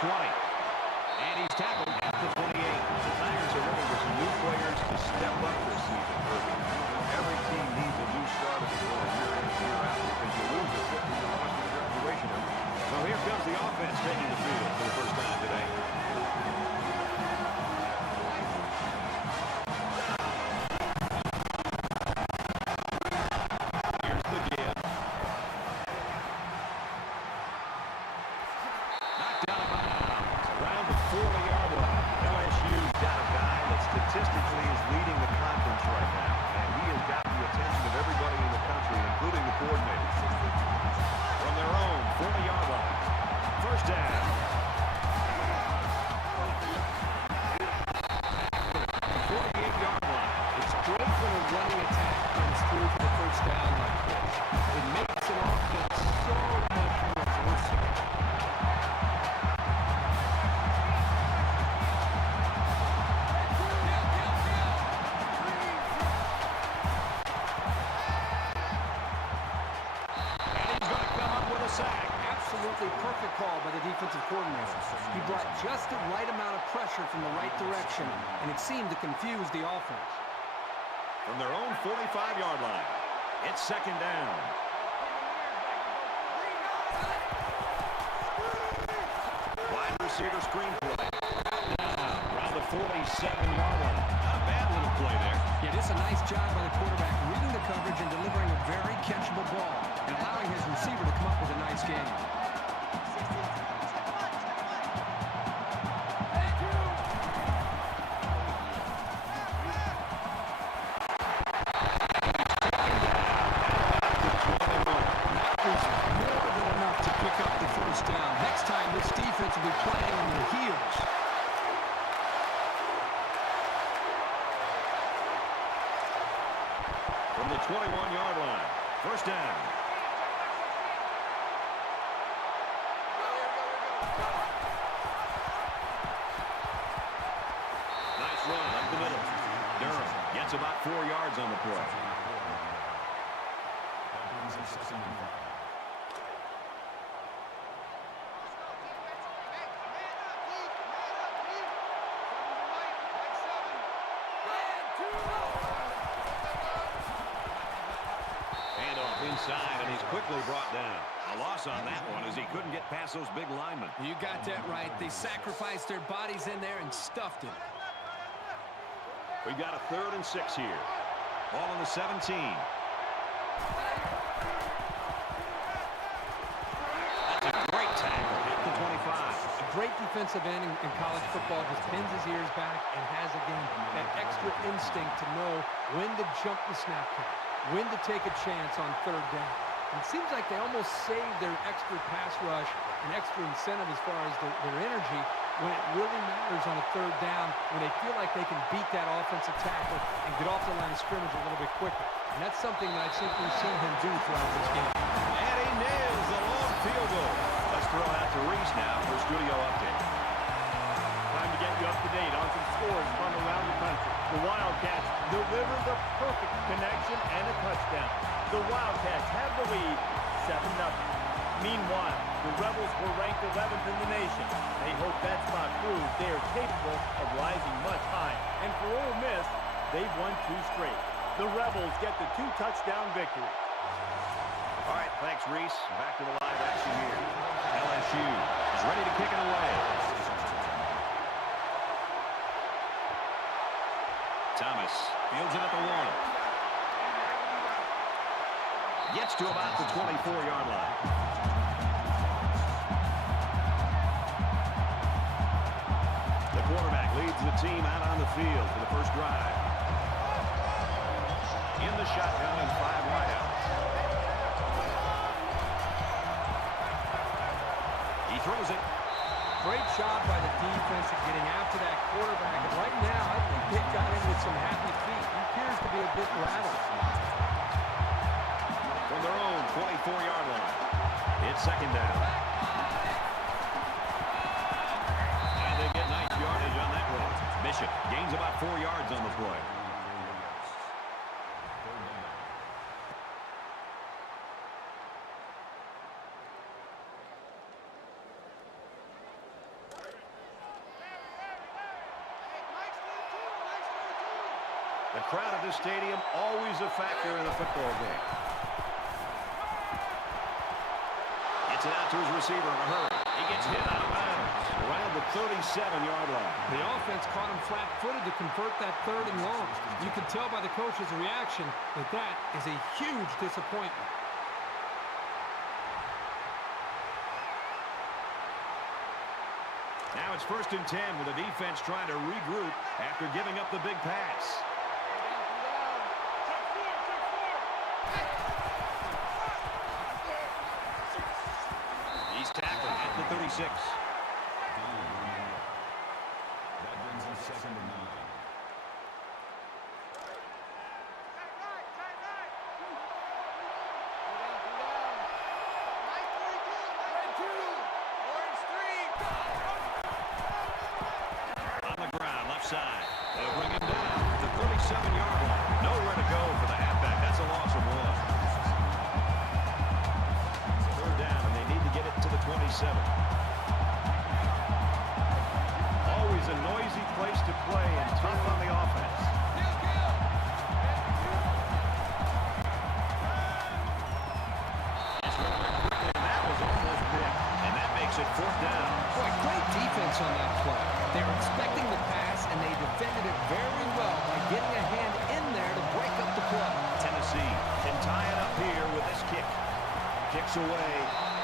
20. And he's tackled at the 28. The Tigers are looking for some new players to step up this season. Every team needs a new starter before year in and year out because you lose a foot in the roster graduation every year. So here comes the offense taking the field for the first time today. Here's the give. Knocked out of bounds around the 40-yard line. LSU's got a guy that statistically is leading the conference right now, and he has got the attention of everybody in the country, including the coordinators. From their own 40-yard line. First down. 48-yard line. It's great when a running attack comes through for the first down like this. It makes an offense so much more versatile. Absolutely perfect call by the defensive coordinator. He brought just the right amount of pressure from the right direction, and it seemed to confuse the offense. From their own 45-yard line, it's second down. Wide receiver screen play. Around the 47-yard line. Not a bad little play there. Yeah, this is a nice job by the quarterback reading the coverage and delivering a very catchable ball and allowing his receiver to come up with a nice game. Will be playing on their heels. From the 21-yard line, first down. Nice run up the middle. Durham gets about 4 yards on the play. Inside, and he's quickly brought down. A loss on that one as he couldn't get past those big linemen. You got that right. They sacrificed their bodies in there and stuffed him. We've got a 3rd and 6 here. Ball on the 17. That's a great tackle at the 25. A great defensive end in college football just pins his ears back and has, again, that extra instinct to know when to jump the snap count, when to take a chance on 3rd down. It seems like they almost save their extra pass rush and extra incentive as far as their energy when it really matters on a 3rd down, when they feel like they can beat that offensive tackle and get off the line of scrimmage a little bit quicker. And that's something that I've simply seen him do throughout this game. And he nails the long field goal. Let's throw it out to Reese now for a studio update. Time to get you up to date on some scores from around the country. The Wildcats deliver the perfect connection and a touchdown. The Wildcats have the lead, 7-0. Meanwhile, the Rebels were ranked 11th in the nation. They hope that spot proves they are capable of rising much higher. And for Ole Miss, they've won 2 straight. The Rebels get the 2-touchdown victory. All right, thanks, Reese. Back to the live action here. LSU is ready to kick it away. Thomas fields it at the 1. Gets to about the 24-yard line. The quarterback leads the team out on the field for the first drive. In the shotgun and 5 wideouts. He throws it. Great job by the defense of getting after that quarterback. And right now, I think they got in with some happy feet. He appears to be a bit rattled. From their own 24-yard line. It's second down. And they get nice yardage on that run. Bishop gains about 4 yards on the play. The crowd at this stadium, always a factor in a football game. Gets it out to his receiver in a hurry. He gets hit out of bounds around the 37-yard line. The offense caught him flat-footed to convert that 3rd and long. You can tell by the coach's reaction that that is a huge disappointment. Now it's 1st and 10 with the defense trying to regroup after giving up the big pass. He's tackled at the 36. That brings us 2nd and 9. On the ground, left side. They'll bring him down at the 37-yard line. Nowhere to go for the halfback. That's a loss of 1. 3rd down, and they need to get it to the 27. Always a noisy place to play and tough on the offense. And that was almost big. And that makes it 4th down. Boy, great defense on that play. They were expecting the pass, and they defended it very well by getting a hand in there to break up the play. Tennessee can tie it up here with this kick. Kicks away,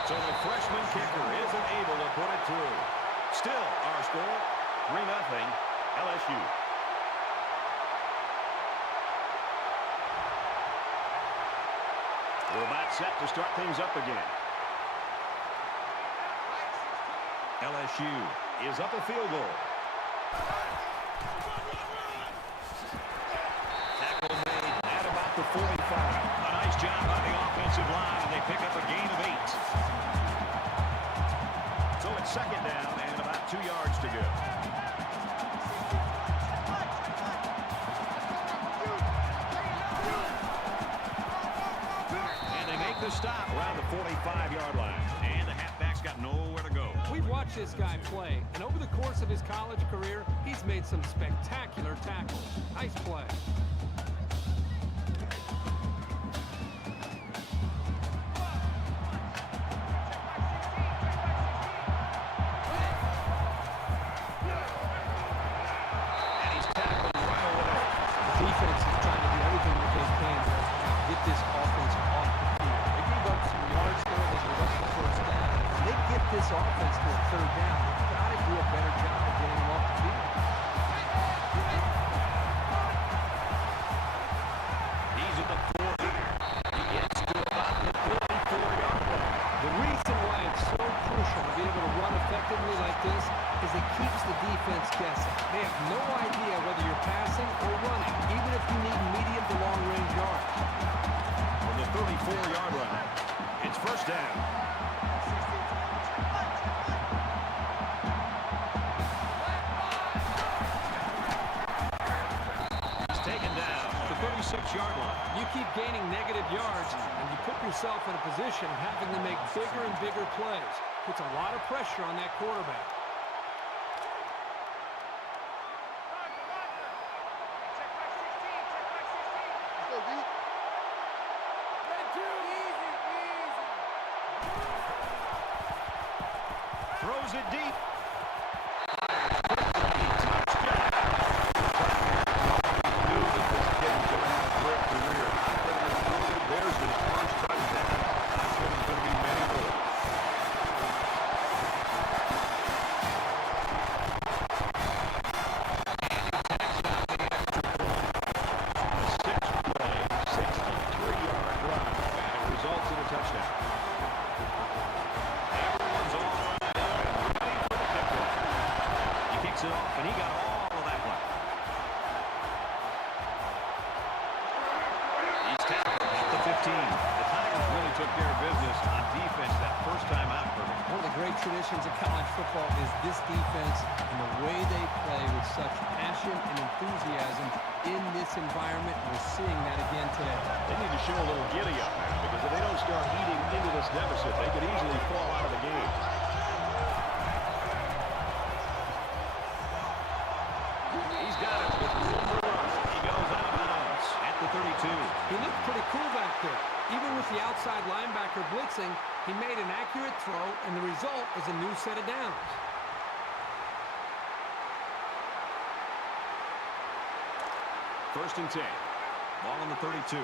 so the freshman kicker isn't able to put it through. Still, our score, 3-0, LSU. We're about set to start things up again. LSU is up a field goal. Tackle made at about the 45. A nice job on the offensive line, and they pick up a gain of 8. So it's 2nd down and about 2 yards to go. And they make the stop around the 45-yard line. And the halfback's got nowhere to go. We've watched this guy play, and over the course of his college career, he's made some spectacular tackles. Nice play. And he's tackled right over there. The defense is trying to do everything that they can to get this offense off the field. They gave up some yards there. They gave up the 1st down. If they get this offense to a 3rd down, they've got to do a better job of getting them off the field. He's at the 40. He gets to about the 44-yard line. The reason why it's so crucial to be able to run effectively like this is it keeps the defense guessing. They have no idea whether you're passing or running, even if you need medium to long-range yards. From the 34-yard line, it's 1st down. He's taken down at the 36-yard line. You keep gaining negative yards, and you put yourself in a position of having to make bigger and bigger plays. Puts a lot of pressure on that quarterback. Throws it deep. Traditions of college football is this defense and the way they play with such passion and enthusiasm in this environment. We're seeing that again today. They need to show a little giddy up now, because if they don't start eating into this deficit, they could easily fall out of the game. He's got it with room to run. He goes out. pretty cool back there. Even with the outside linebacker blitzing, he made an accurate throw, and the result is a new set of downs. First and 10. Ball on the 32.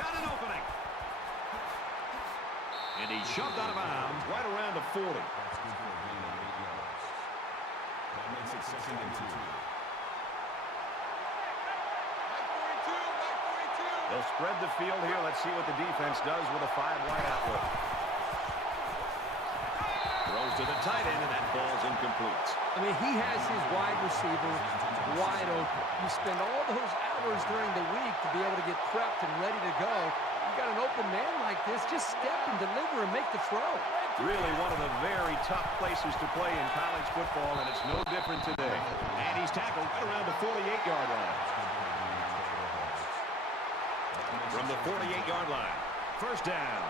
Got an opening. And he shoved out of bounds right around the 40. That's good for a gain of 8 yards. That makes it second and 2. They'll spread the field here. Let's see what the defense does with a 5-wide outlook. Throws to the tight end, and that ball's incomplete. I mean, he has his wide receiver wide open. You spend all those hours during the week to be able to get prepped and ready to go. You got an open man like this, just step and deliver and make the throw. Really one of the very tough places to play in college football, and it's no different today. And he's tackled right around the 48-yard line. From the 48-yard line, first down.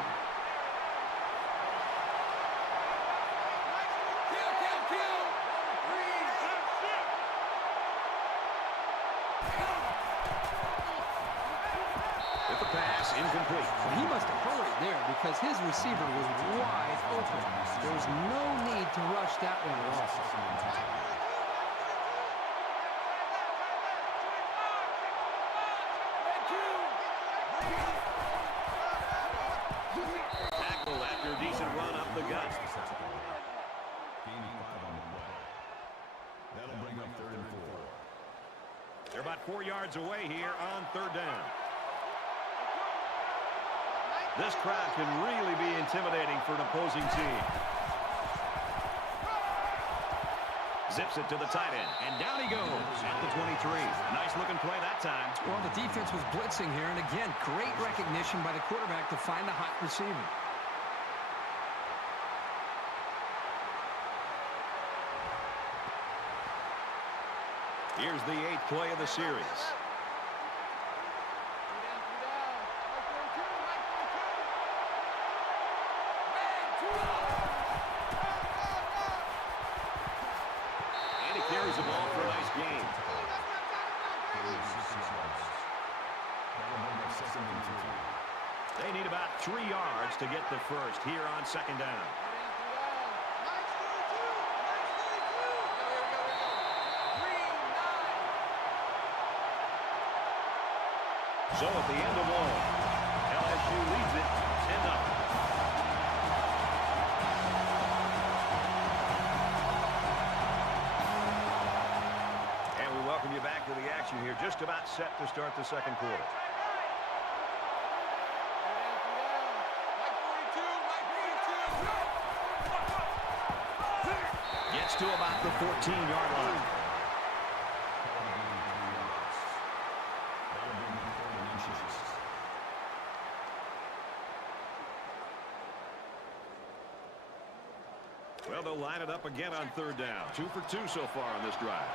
With the pass, incomplete. Well, he must have hurried there because his receiver was wide open. There was no need to rush that one at all. Tackle after a decent run up the gut. Gaining 5 on the play. That'll bring up 3rd and 4. They're about 4 yards away here on third down. This crowd can really be intimidating for an opposing team. Zips it to the tight end, and down he goes at the 23. Nice looking play that time. Well, the defense was blitzing here, and again, great recognition by the quarterback to find the hot receiver. Here's the 8th play of the series. And he carries the ball for a nice gain. They need about 3 yards to get the first here on second down. So at the end of one, LSU leads it 10-0. And we welcome you back to the action here. Just about set to start the second quarter. Gets to about the 14-yard line. Well, they'll line it up again on third down. 2 for 2 so far on this drive.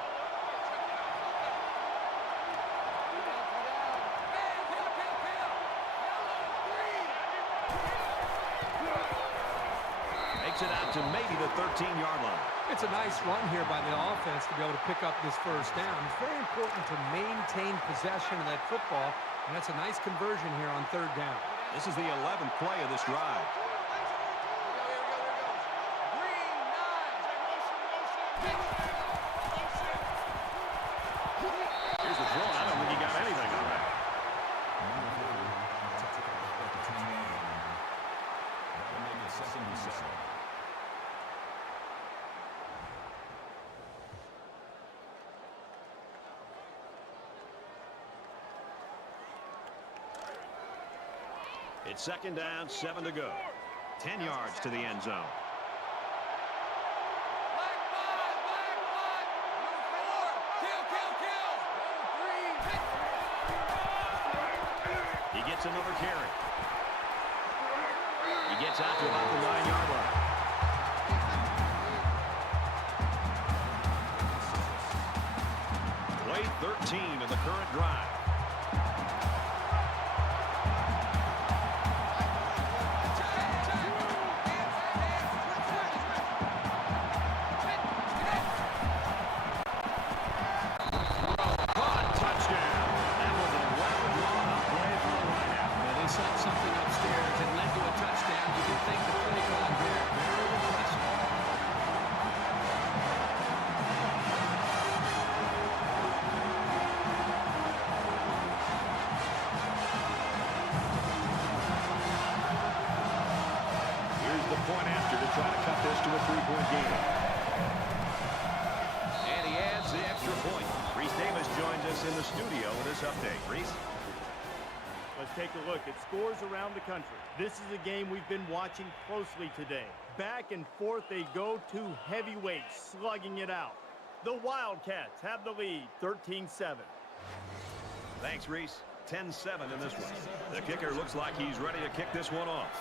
Makes it out to maybe the 13-yard line. It's a nice run here by the offense to be able to pick up this first down. It's very important to maintain possession of that football, and that's a nice conversion here on third down. This is the 11th play of this drive. Here's the throw. I don't think he got anything on that. That'll make it second and 7. It's second down, 7 to go. 10 yards to the end zone. He gets another carry. He gets out to about the 9-yard line. Play 13 of the current drive. point after to try to cut this to a 3-point game. And he adds the extra point. Reese Davis joins us in the studio with this update. Reese? Let's take a look at scores around the country. This is a game we've been watching closely today. Back and forth they go, two heavyweights slugging it out. The Wildcats have the lead, 13-7. Thanks, Reese. 10-7 in this one. The kicker looks like he's ready to kick this one off.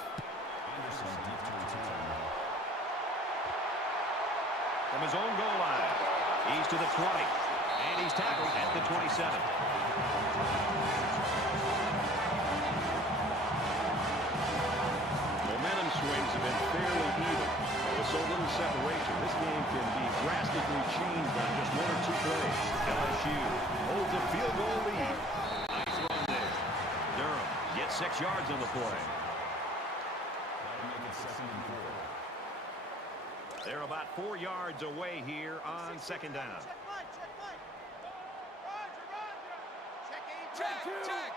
From his own goal line, he's to the 20. And he's tackled at the 27. Momentum swings have been fairly even. With so little separation, this game can be drastically changed on just 1 or 2 plays. LSU holds a field goal lead. Nice run there. Durham gets 6 yards on the play. That'll make it 2nd and 4. They're about 4 yards away here on 2nd down. Check.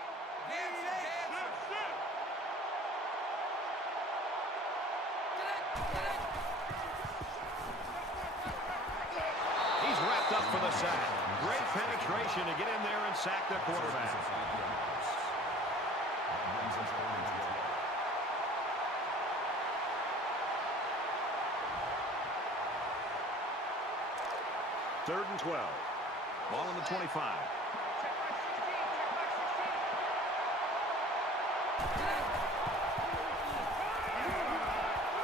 He's wrapped up for the sack. Great penetration to get in there and sack the quarterback. Third and 12. Ball on the 25.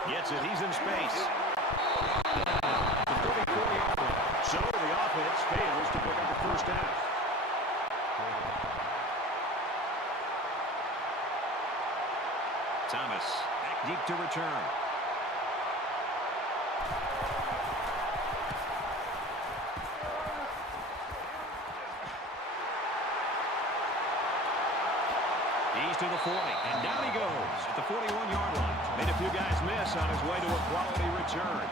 Gets it. He's in space. So the offense fails to pick up the first down. Thomas back deep to return. He's to the 40, and down he goes at the 41-yard line. Made a few guys miss on his way to a quality return.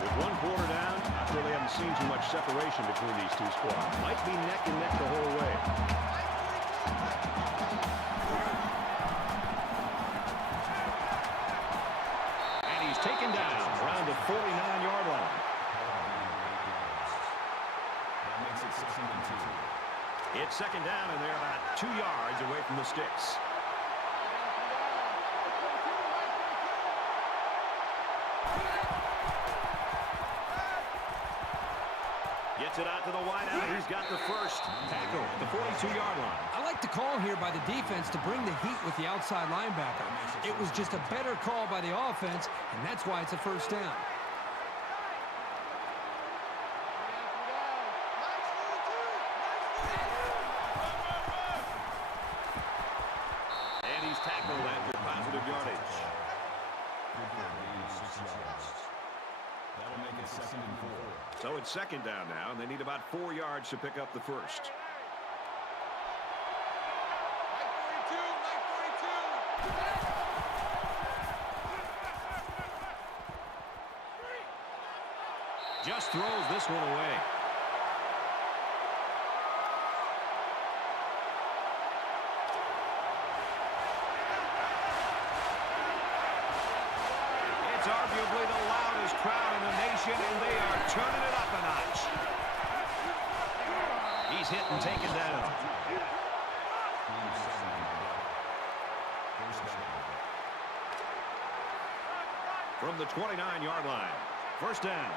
With 1 quarter down, I really haven't seen too much separation between these two squads. Might be neck and neck the whole way. And he's taken down around the 49-yard line. That makes it 2nd and 2. It's 2nd down, and they're about 2 yards away from the sticks. Gets it out to the wideout. He's got the first tackle at the 42-yard line. I like the call here by the defense to bring the heat with the outside linebacker. It was just a better call by the offense, and that's why it's a first down. And he's tackled after positive yardage. That'll make it 2nd and 4. So it's 2nd down now, and they need about 4 yards to pick up the first. Just throws this one away. It's arguably the loudest crowd in the nation, and they are turning it up a notch. He's hit and taken down. From the 29-yard line. First down.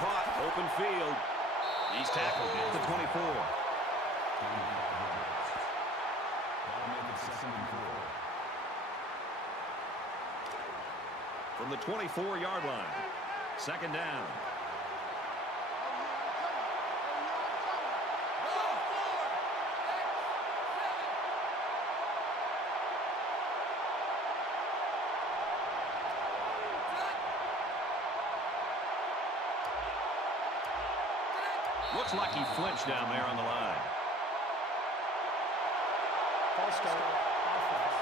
Caught, open field. He's tackled at the 24. That'll make it 2nd and 4. From the 24-yard line. 2nd down. Looks like he flinched down there on the line. False start. Offense.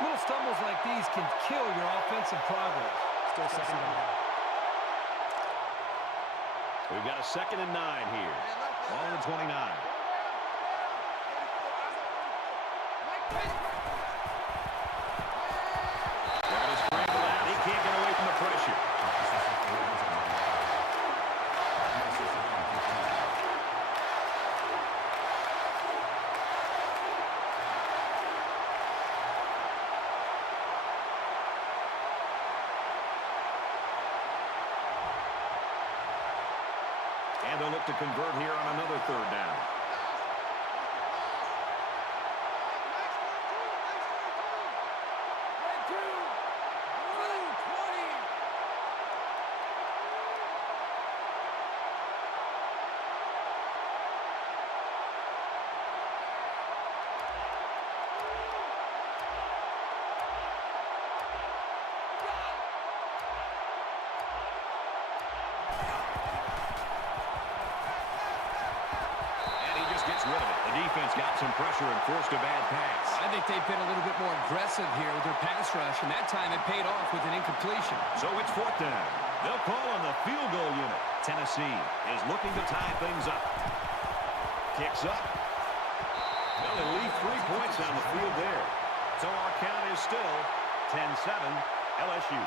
Little stumbles like these can kill your offensive progress. Still second down. We've got a 2nd and 9 here. Ball on the 29. They're going to scramble out. He can't get away from the pressure. And they'll look to convert here on another 3rd down. Defense got some pressure and forced a bad pass. I think they've been a little bit more aggressive here with their pass rush, and that time it paid off with an incompletion. So it's 4th down. They'll call on the field goal unit. Tennessee is looking to tie things up. Kicks up. Well, they leave 3 points on the field there. So our count is still 10-7 LSU.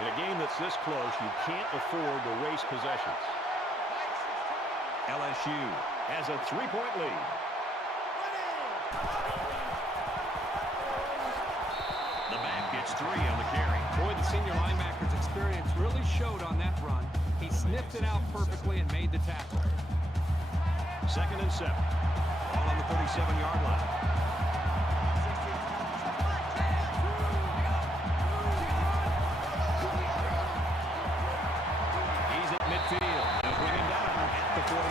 In a game that's this close, you can't afford to waste possessions. LSU has a 3-point lead. The back gets 3 on the carry. Boy, the senior linebacker's experience really showed on that run. He sniffed it out perfectly and made the tackle. 2nd and 7. All on the 37-yard line. Midfield. They'll bring him down at the 49.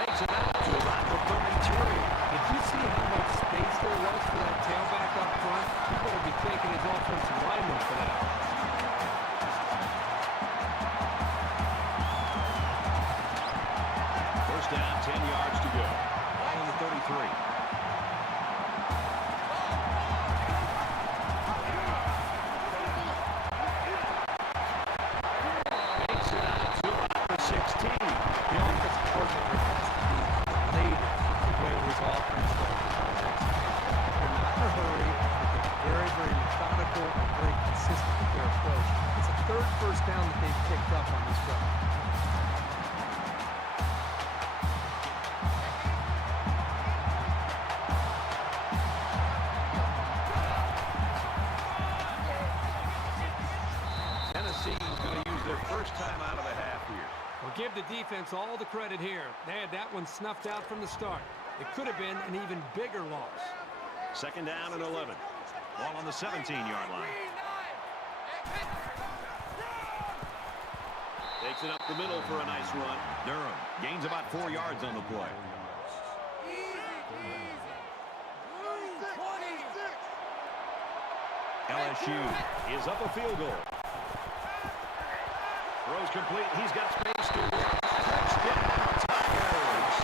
Makes it out to about the 33. Did you see how much space there was for that tailback up front? He better be thanking his offensive lineman for that. Down, 10 yards to go. Ball on the 33. Makes it out to about the 16. The offensive coordinator has to be elated with the way his offense goes. They're not in a hurry, but they're very, very methodical and very consistent with their approach. It's a 3rd first down that they've picked up on this drive. Time out of the half here. We'll give the defense all the credit here. They had that one snuffed out from the start. It could have been an even bigger loss. 2nd down and 11. Ball on the 17-yard line. Takes it up the middle for a nice run. Durham gains about 4 yards on the play. LSU is up a field goal. Throws complete. He's got space to work. Touchdown, Tigers.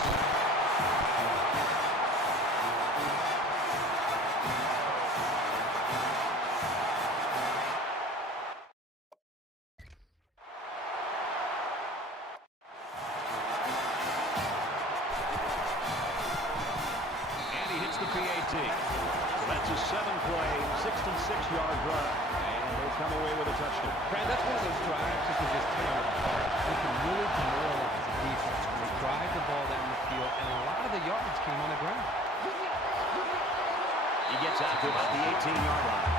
And he hits the PAT. So that's a 7-play, 66-yard drive. And they come away with a touchdown. Brad, that's one of those drives that can just tear it apart. They can really demoralize the defense when they drive the ball down the field, and a lot of the yards came on the ground. He gets out to about the 18-yard line.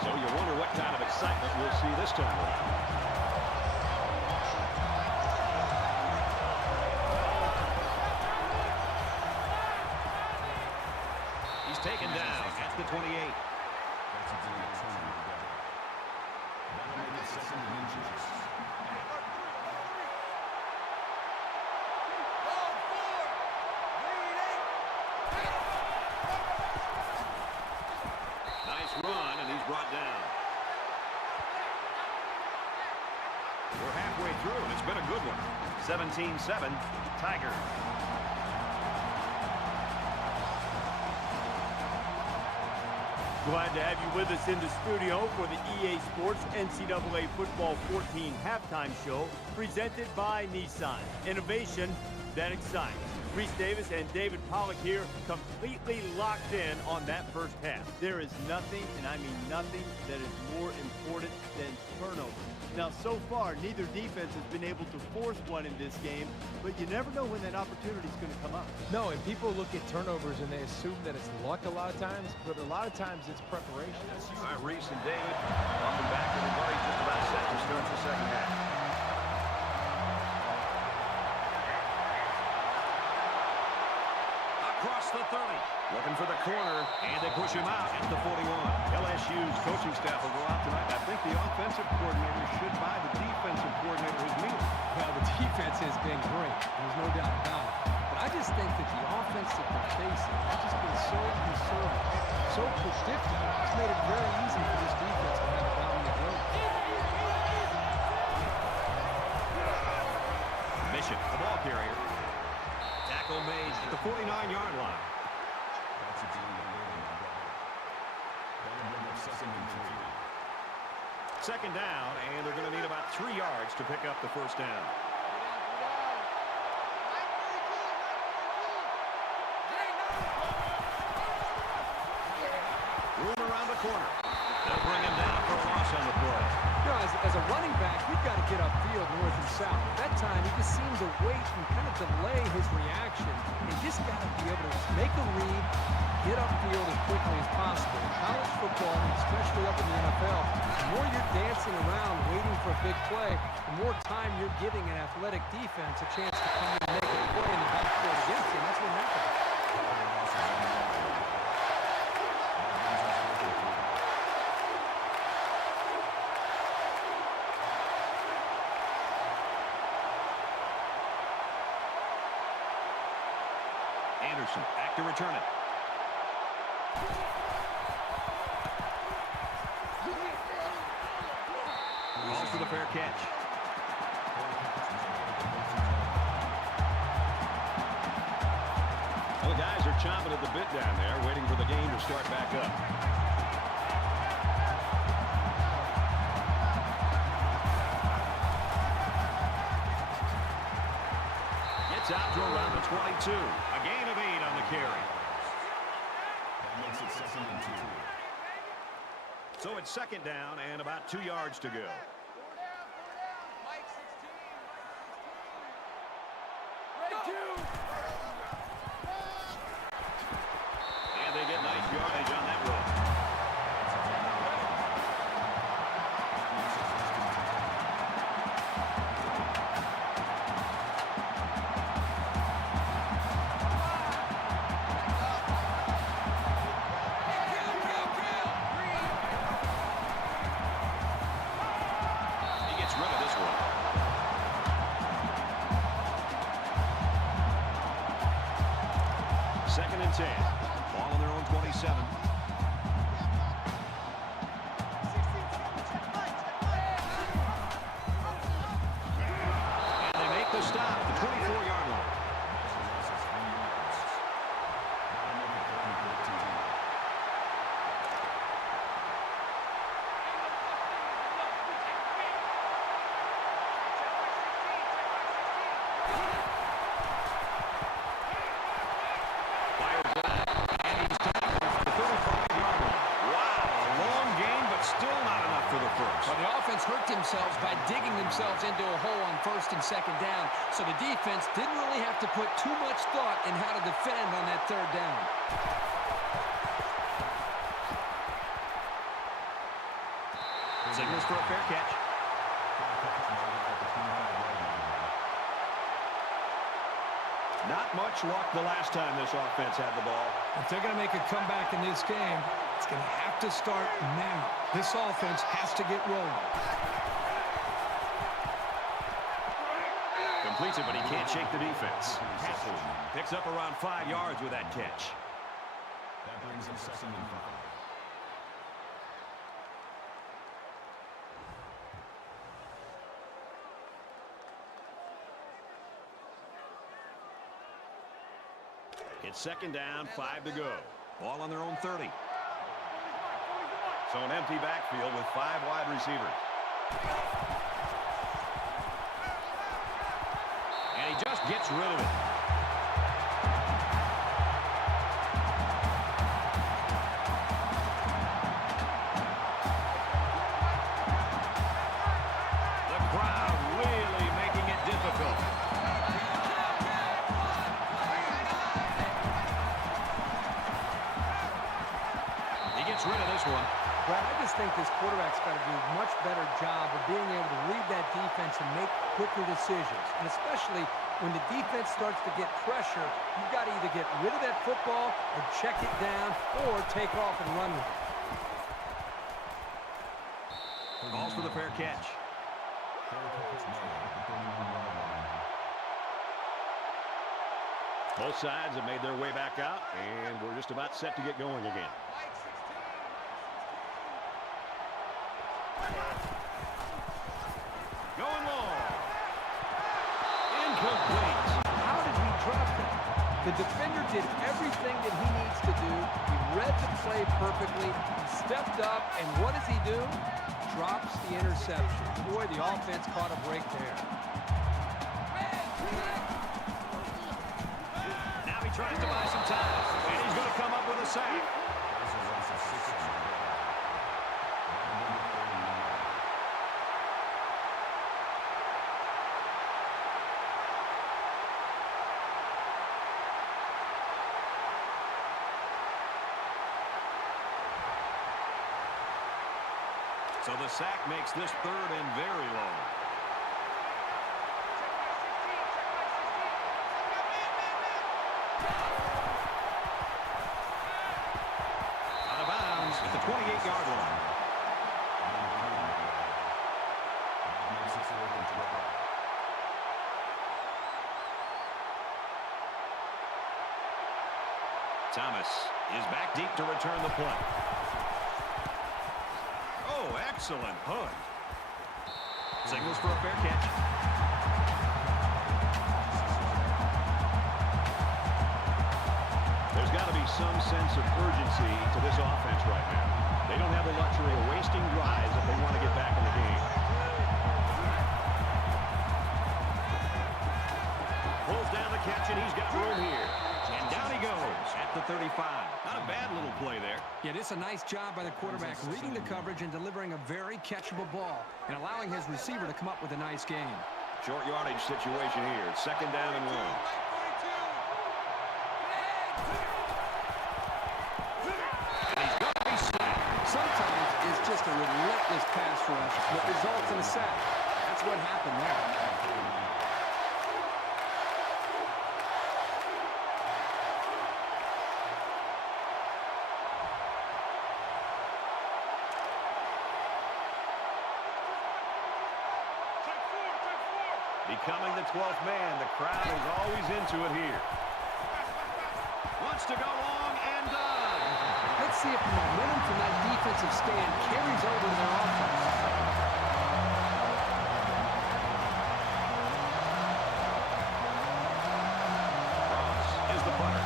So you wonder what kind of excitement we'll see this time around. 28. That's a good turnover. That'll make it 2nd and inches. Nice run, and he's brought down. We're halfway through, and it's been a good one. 17-7, Tigers. Glad to have you with us in the studio for the EA Sports NCAA Football 14 halftime show presented by Nissan. Innovation that excites. Reese Davis and David Pollack here, completely locked in on that first half. There is nothing, and I mean nothing, that is more important than turnovers. Now, so far, neither defense has been able to force one in this game, but you never know when that opportunity is going to come up. No, and people look at turnovers and they assume that it's luck a lot of times, but a lot of times it's preparation. All right, Reese and David, welcome back, everybody. Just about set to start the second half. Across the 30, looking for the corner, and they push him out at the 41. LSU's coaching staff will go out tonight. I think the offensive coordinator should buy the defensive coordinator his meal. Well, the defense has been great. There's no doubt about it. But I just think that the offense that they're facing has just been so conservative, so predictable. It's made it very easy for this defense to have a dominant role. Bishop, the ball carrier. Tackle made at the 49-yard line. That's a good That'll bring up 2nd and 3. Second down, and they're going to need about 3 yards to pick up the first down. Room around the corner. They'll bring him down for a loss on the play. You know, as a running back, you've got to get upfield north and south. At that time, he just seemed to wait and kind of delay his reaction. You just got to be able to make a read, get upfield as quickly as possible. In college football, especially up in the NFL, the more you're dancing around waiting for a big play, the more time you're giving an athletic defense a chance to come in and make a play in the backfield against you. And that's what happened. Anderson back to return it. Calls for the fair catch. Well, the guys are chomping at the bit down there, waiting for the game to start back up. Gets out to around the 22. A gain of 8 on the carry. That makes it 2nd and 2. So it's second down and about 2 yards to go. And they get nice yardage on that run. He gets rid of this one. Second and 10. Ball on their own 27. And they make the stop at the 24-yard line. Fired back, and he's tackled at the 35-yard line. Wow, long gain, but still not enough for the first. Well, the offense hurt themselves by digging themselves into a hole on 1st and 2nd down, so the defense didn't really have to put too much thought in how to defend on that 3rd down. Signals for a fair catch. Not much luck the last time this offense had the ball. If they're going to make a comeback in this game, it's going to have to start now. This offense has to get rolling. Completes it, but he can't shake the defense. Picks up around 5 yards with that catch. That brings him 2nd and 5. It's 2nd down, 5 to go. Ball on their own 30. So an empty backfield with 5 wide receivers. And he just gets rid of it. The crowd really making it difficult. He gets rid of this one. Well, I just think this quarterback's got to do a much better job of being able to read that defense and make quicker decisions. And especially when the defense starts to get pressure, you've got to either get rid of that football or check it down or take off and run with it. Calls for the fair catch. Both sides have made their way back out, and we're just about set to get going again. Going long. Incomplete. How did he drop that? The defender did everything that he needs to do. He read the play perfectly. He stepped up, and what does he do? Drops the interception. Boy, the offense caught a break there. Now he tries to buy some time, and he's going to come up with a sack. So the sack makes this 3rd and very long. Out of bounds at the 28-yard line. Thomas is back deep to return the punt. Oh, excellent punt. Signals for a fair catch. There's got to be some sense of urgency to this offense right now. They don't have the luxury of wasting drives if they want to get back in the game. Pulls down the catch, and he's got room here. And down he goes at the 35. Not a bad little play there. Yeah, it's a nice job by the quarterback reading the coverage and delivering a very catchable ball and allowing his receiver to come up with a nice game. Short yardage situation here. It's 2nd down and 1. Sometimes it's just a relentless pass rush that results in a sack. That's what happened there. Becoming the 12th man, the crowd is always into it here. Wants to go long and done. Let's see if the momentum from that defensive stand carries over to their offense. Ross is the punter.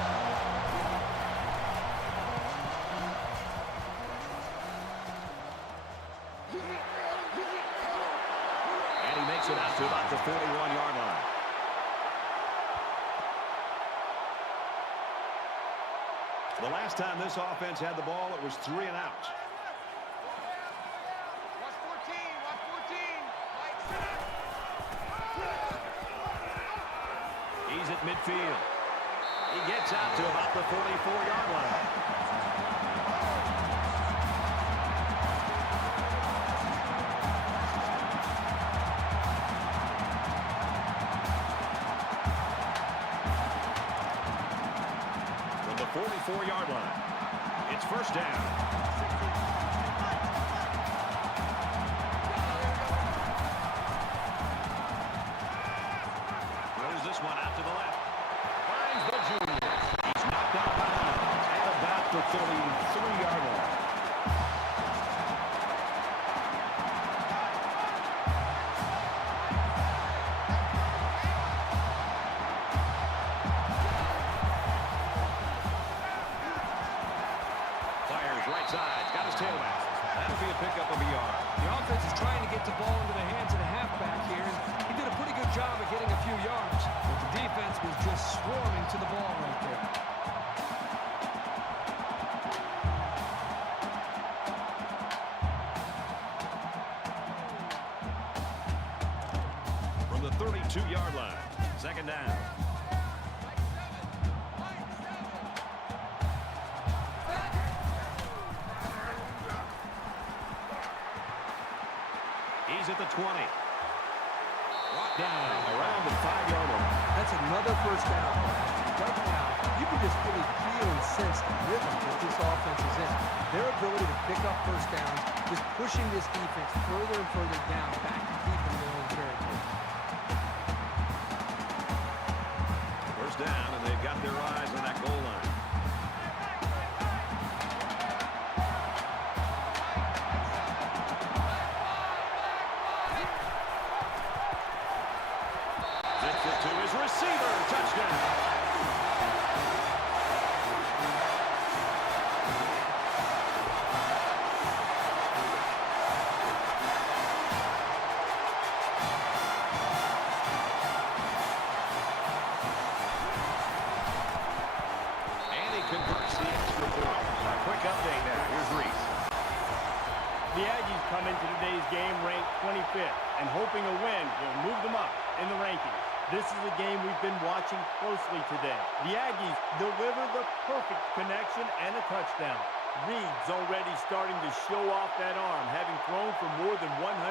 And he makes it out to about the 41-yard line. The last time this offense had the ball, it was 3 and out. Watch 14. Watch 14. He's at midfield. He gets out to about the 44-yard line. From the 44-yard line, it's 1st down. the 32-yard line. Second down. He's at the 20. Brought down around the 5-yard line. That's another first down. Right now, you can just really feel and sense the rhythm that this offense is in. Their ability to pick up first downs, just pushing this defense further and further down, back to deep in their own territory. First down, and they've got their eyes on that goal line. Gets it to his receiver. Touchdown. Converts the extra point. A quick update now. Here's Reese. The Aggies come into today's game ranked 25th, and hoping a win will move them up in the rankings. This is a game we've been watching closely today. The Aggies deliver the perfect connection and a touchdown. Reed's already starting to show off that arm, having thrown for more than 150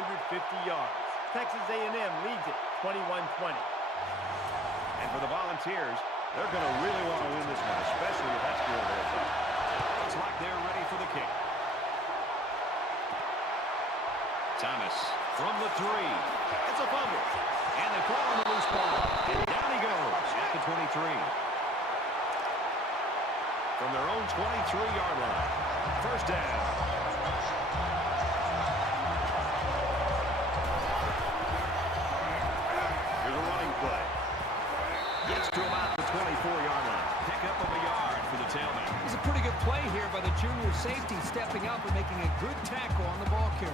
yards. Texas A&M leads it 21-20. And for the Volunteers, they're going to really want to win this one, especially if that score holds up. Looks like they're ready for the kick. Thomas from the 3. It's a fumble. And they fall on the loose ball. And down he goes at the 23. From their own 23-yard line. First down. Here's a running play. Gets to about the 24-yard line. Pick up of a yard for the tailback. It's a pretty good play here by the junior safety, stepping up and making a good tackle on the ball carrier.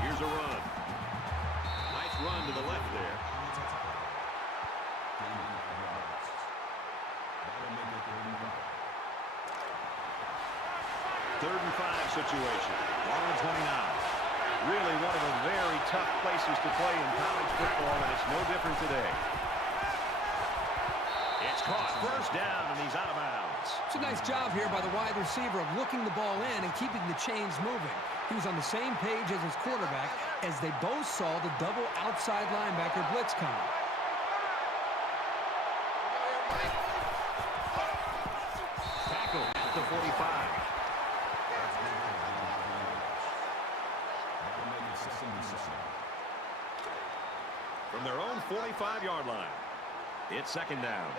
Here's a run. Nice run to the left there. Third and 5 situation. Ball at 29. Really one of the very tough places to play in college football, and it's no different today. It's caught. First down, and he's out of bounds. It's a nice job here by the wide receiver of looking the ball in and keeping the chains moving. He was on the same page as his quarterback as they both saw the double outside linebacker blitz coming. Tackle at the 45. From their own 45-yard line. It's second down.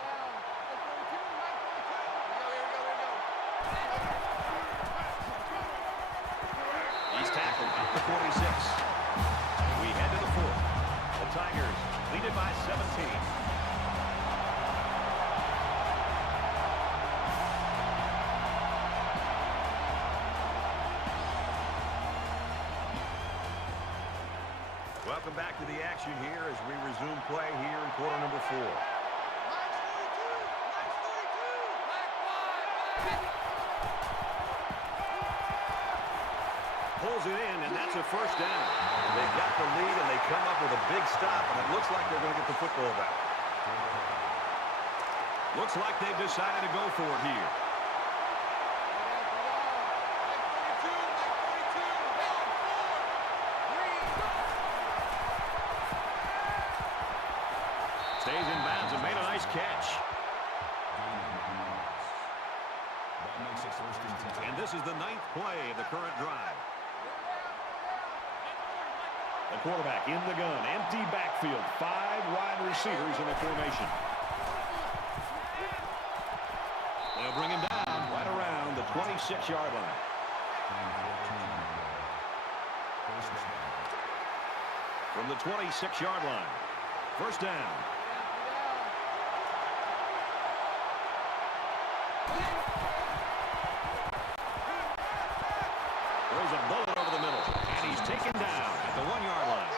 He's tackled at the 46. We head to the 4th. The Tigers lead it by 17. Welcome back to the action here as we resume play here in quarter number 4. Pulls it in, and that's a first down. They've got the lead, and they come up with a big stop, and it looks like they're going to get the football back. Looks like they've decided to go for it here. Stays in bounds and made a nice catch. And this is the 9th play of the current drive. The quarterback in the gun. Empty backfield. 5 wide receivers in the formation. They'll bring him down right around the 26-yard line. From the 26-yard line. First down. Throws a bullet over the middle. And he's taken down at the 1-yard line.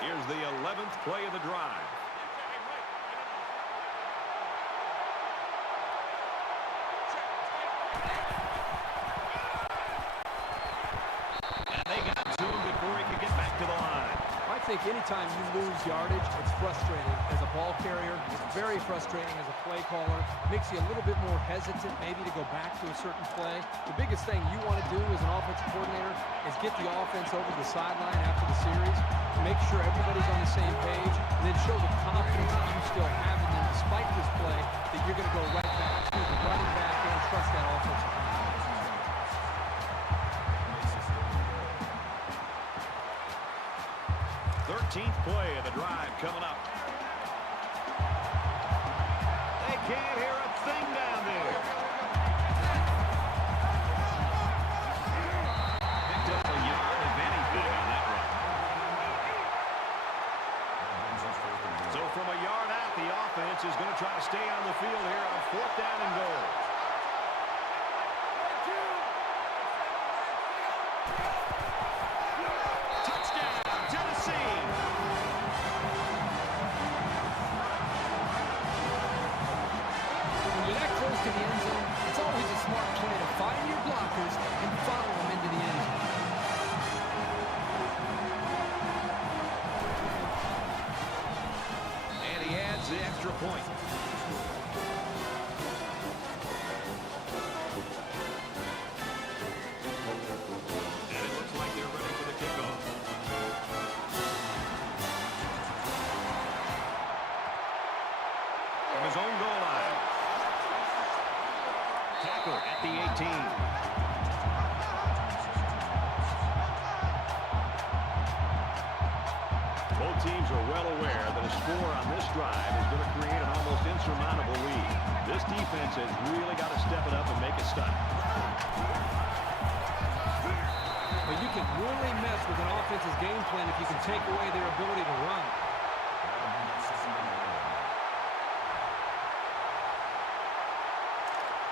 Here's the 11th play of the drive. And they got to him before he could get back to the line. I think anytime you lose yardage, it's frustrating as a ball carrier. It's very frustrating as a play caller. Makes you a little bit more hesitant maybe to go back to a certain play. The biggest thing you want to do as an offensive coordinator is get the offense over the sideline after the series, make sure everybody's on the same page, and then show the confidence that you still have in them despite this play, that you're going to go right back to the running back and trust that offensive line. 13th play of the drive coming up. They can't hear a thing down there. Picked up a yard of anything on that run. So from a yard out, the offense is going to try to stay on the field here on 4th down and goal. The extra point. And it looks like they're ready for the kickoff. From his own goal line. Tackle at the 18. Both teams are well aware that a score on this drive is going to create an almost insurmountable lead. This defense has really got to step it up and make it stop. But you can really mess with an offense's game plan if you can take away their ability to run.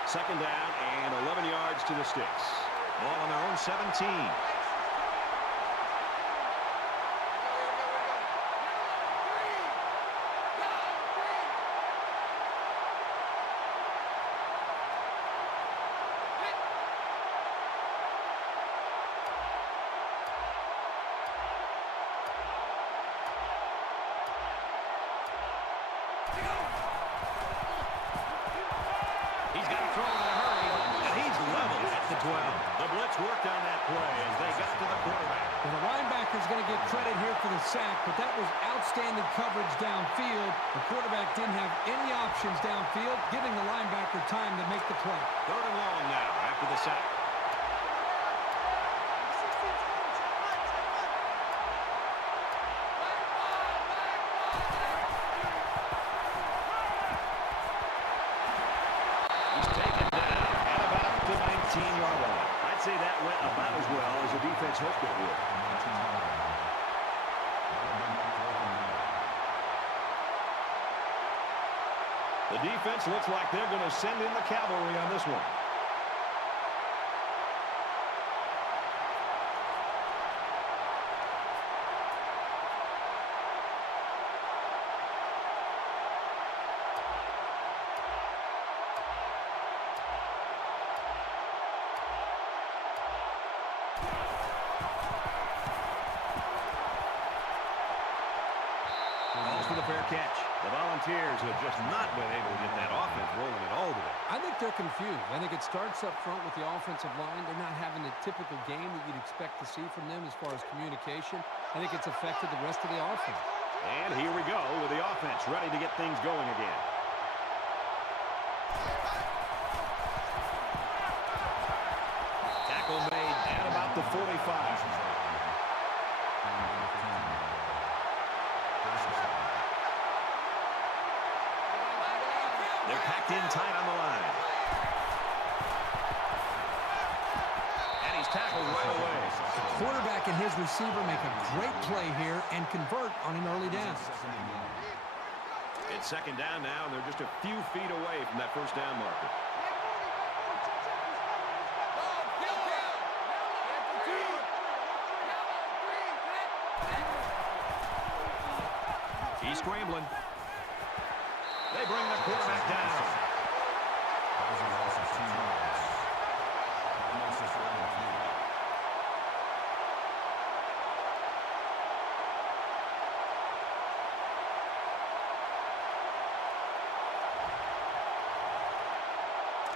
Second down and 11 yards to the sticks. Ball on their own 17. He's got to throw in a hurry, and he's level at the 12. The blitz worked on that play as they got to the quarterback. Well, the linebacker's going to get credit here for the sack, but that was outstanding coverage downfield. The quarterback didn't have any options downfield, giving the linebacker time to make the play. 3rd and long now after the sack. I'd say that went about as well as the defense hoped it would. The defense looks like they're going to send in the cavalry on this one. Calls for the fair catch. The Volunteers have just not been able to get that offense rolling at all today. I think they're confused. I think it starts up front with the offensive line. They're not having the typical game that you'd expect to see from them as far as communication. I think it's affected the rest of the offense. And here we go with the offense ready to get things going again. Tackle made at about the 45. They're packed in tight on the line. And he's tackled right away. The quarterback and his receiver make a great play here and convert on an early down. It's 2nd down now, and they're just a few feet away from that 1st down marker. He's scrambling. They bring the quarterback down.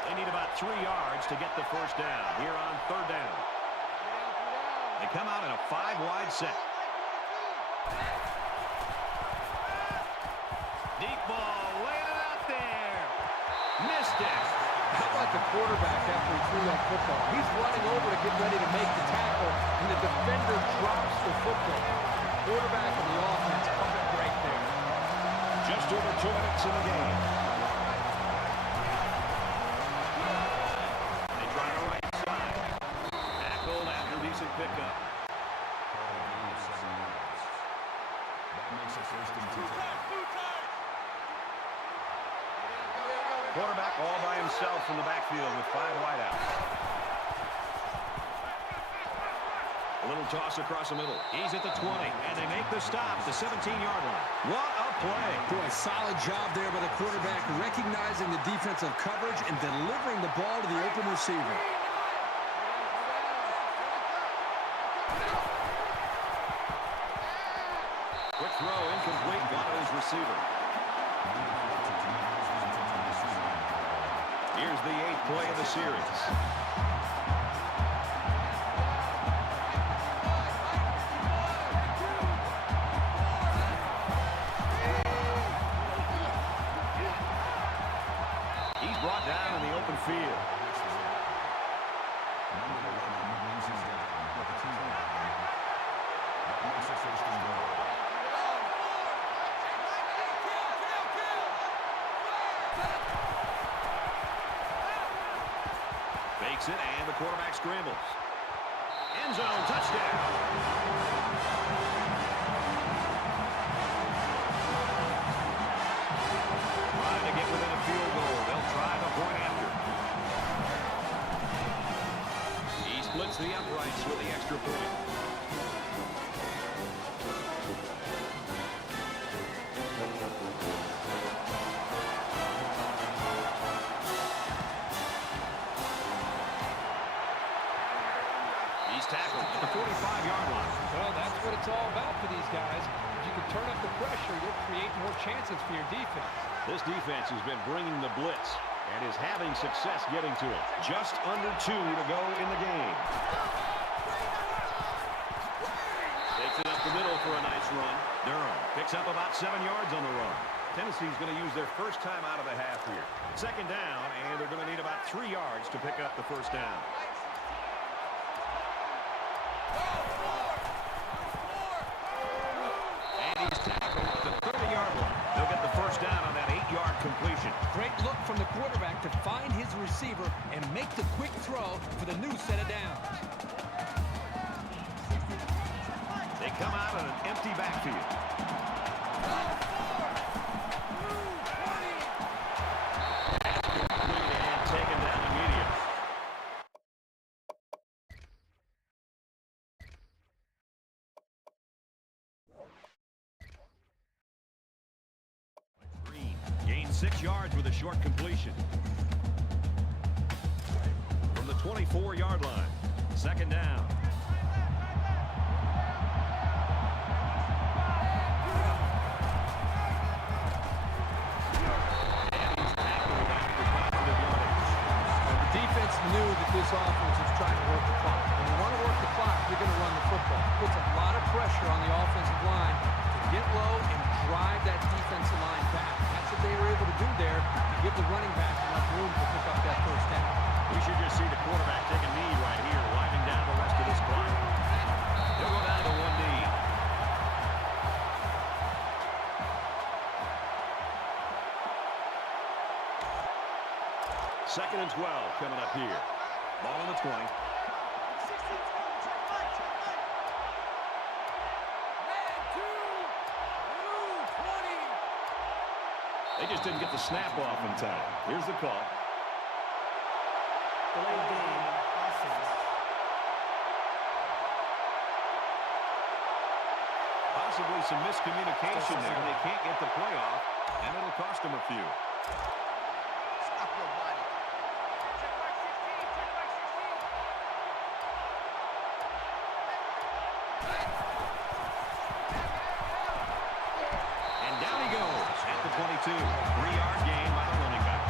They need about 3 yards to get the first down here on third down. They come out in a 5-wide set. Deep ball, laying it out there. Missed it. How about the quarterback after he threw that football? He's running over to get ready to make the tackle, and the defender drops the football. Quarterback and the offense pumping great there. Just over 2 minutes in the game. They try the right side. Tackled after decent pickup. That makes it first and 10. Quarterback all by himself in the backfield with 5 wideouts. A little toss across the middle. He's at the 20, and they make the stop, the 17-yard line. What a play. Boy, solid job there by the quarterback, recognizing the defensive coverage and delivering the ball to the open receiver. Quick throw, incomplete, Watto's receiver. Here's the 8th play of the series. He's brought down in the open field. Fakes it, and the quarterback scrambles. End zone, touchdown. Trying to get within a field goal. They'll try the point after. He splits the uprights with the extra point. He's tackled at the 45-yard line. Well, that's what it's all about for these guys. If you can turn up the pressure, you'll create more chances for your defense. This defense has been bringing the blitz and is having success getting to it. Just under 2 to go in the game. Takes it up the middle for a nice run. Durham picks up about 7 yards on the run. Tennessee's going to use their first time out of the half here. Second down, and they're going to need about 3 yards to pick up the first down. And he's tackled at the 30-yard line. They'll get the first down on that 8-yard completion. Great look from the quarterback to find his receiver and make the quick throw for the new set of downs. They come out in an empty backfield. And taken down immediately. Green gains 6 yards with a short completion. From the 24-yard line. Second down. Knew that this offense is trying to work the clock. When you want to work the clock, you're going to run the football. Puts a lot of pressure on the offensive line to get low and drive that defensive line back. That's what they were able to do there to give the running back enough room to pick up that first down. We should just see the quarterback take a knee right here, winding down the rest of this clock. He'll go down to one knee. Second and 12 coming up here. Ball on the 20. They just didn't get the snap off in time. Here's the call. Delayed game. Offense. Possibly some miscommunication there. They can't get the play off, and it'll cost them a few. Stop your body. And down he goes at the 22. 3-yard gain by the running back.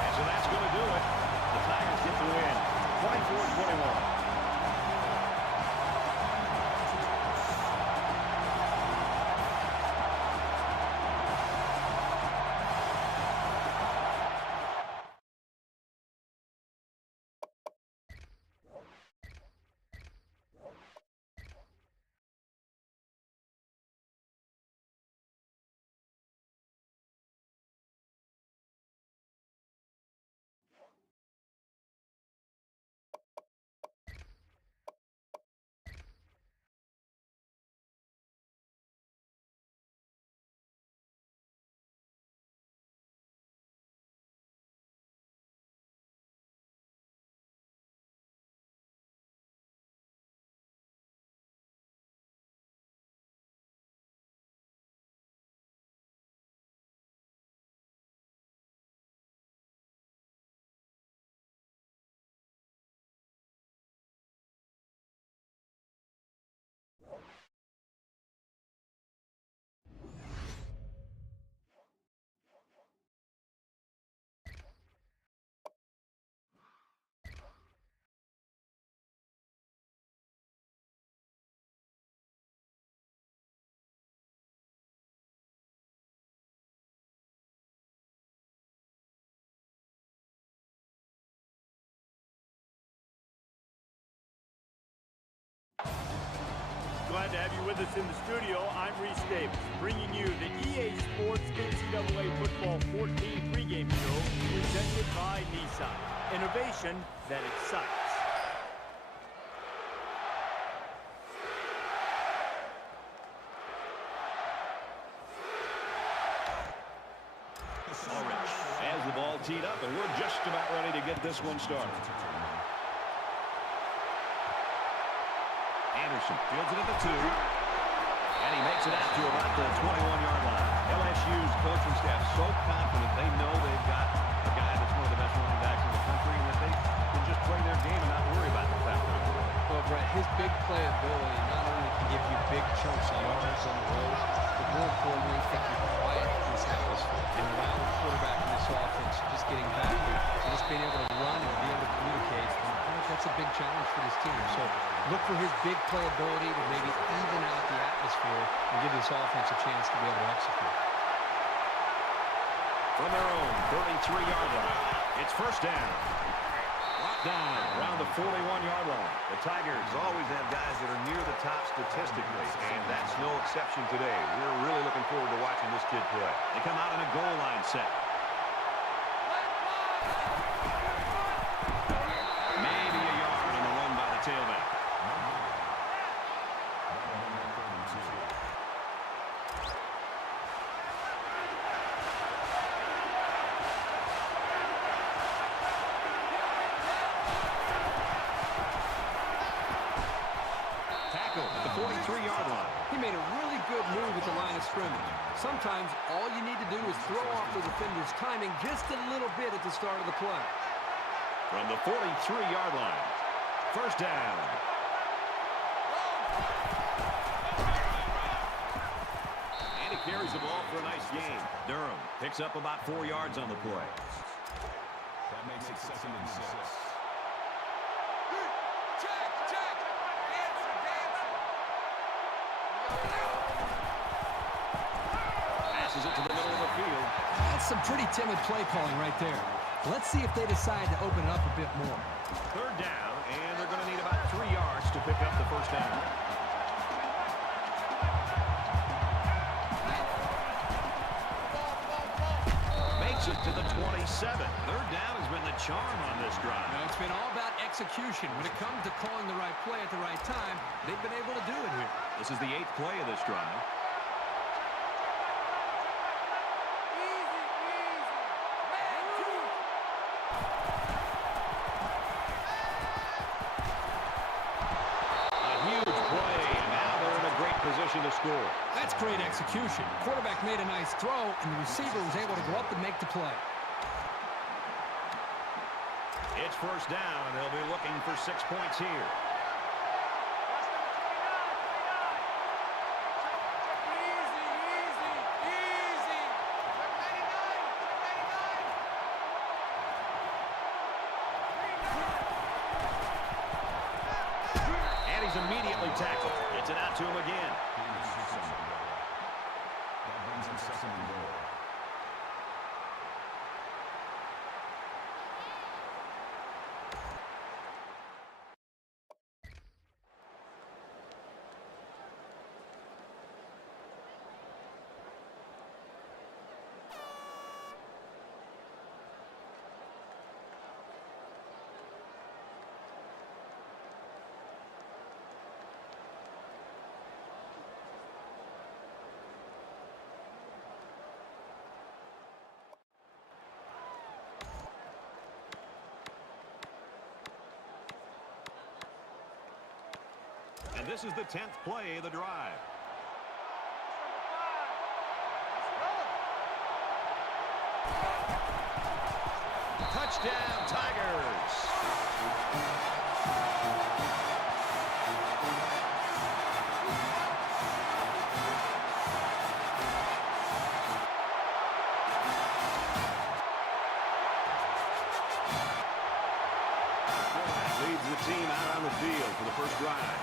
And so that's going to do it. The Tigers get the win, 24-21. Glad to have you with us in the studio. I'm Reese Davis, bringing you the EA Sports NCAA Football 14 pregame show presented by Nissan. Innovation that excites. All right, as the ball teed up, and we're just about ready to get this one started. Anderson fields it at the 2. And he makes it out to about the 21-yard line. LSU's coaching staff so confident they know they've got a guy that's one of the best running backs in the country and that they can just play their game and not worry about the fact that Well, Brett, his big playability not only can give you big chunks of yards on the road, but more importantly, can you quiet this atmosphere and allow the quarterback in this offense just getting backward, and just being able to run and be able to communicate. And I think that's a big challenge for this team. So look for his big playability to maybe even out the atmosphere and give this offense a chance to be able to execute. from their own 33-yard line, it's first down. Locked down around the 41-yard line. The Tigers always have guys that are near the top statistically, and that's no exception today. We're really looking forward to watching this kid play. They come out in a goal line set. Maybe a yard on the run by the tailback. At the 43-yard line. He made a really good move at the line of scrimmage. Sometimes all you need to do is throw off the defender's timing just a little bit at the start of the play. From the 43-yard line, first down. And he carries the ball for a nice gain. Durham picks up about 4 yards on the play. That makes it 2nd and 6. Passes it to the middle of the field. That's some pretty timid play calling right there. Let's see if they decide to open it up a bit more. Third down, and they're going to need about 3 yards to pick up the first down. Makes it to the 27. Third down has been the charm on this drive. Now, it's been all about execution. When it comes to calling the right play at the right time, they've been able to do it here. This is the 8th play of this drive. great execution. Quarterback made a nice throw, and the receiver was able to go up and make the play. It's first down, and they'll be looking for 6 points here. And he's immediately tackled. Gets it out to him again. That brings him second and goal. And this is the 10th play of the drive. Touchdown, Tigers! Leads the team out on the field for the first drive.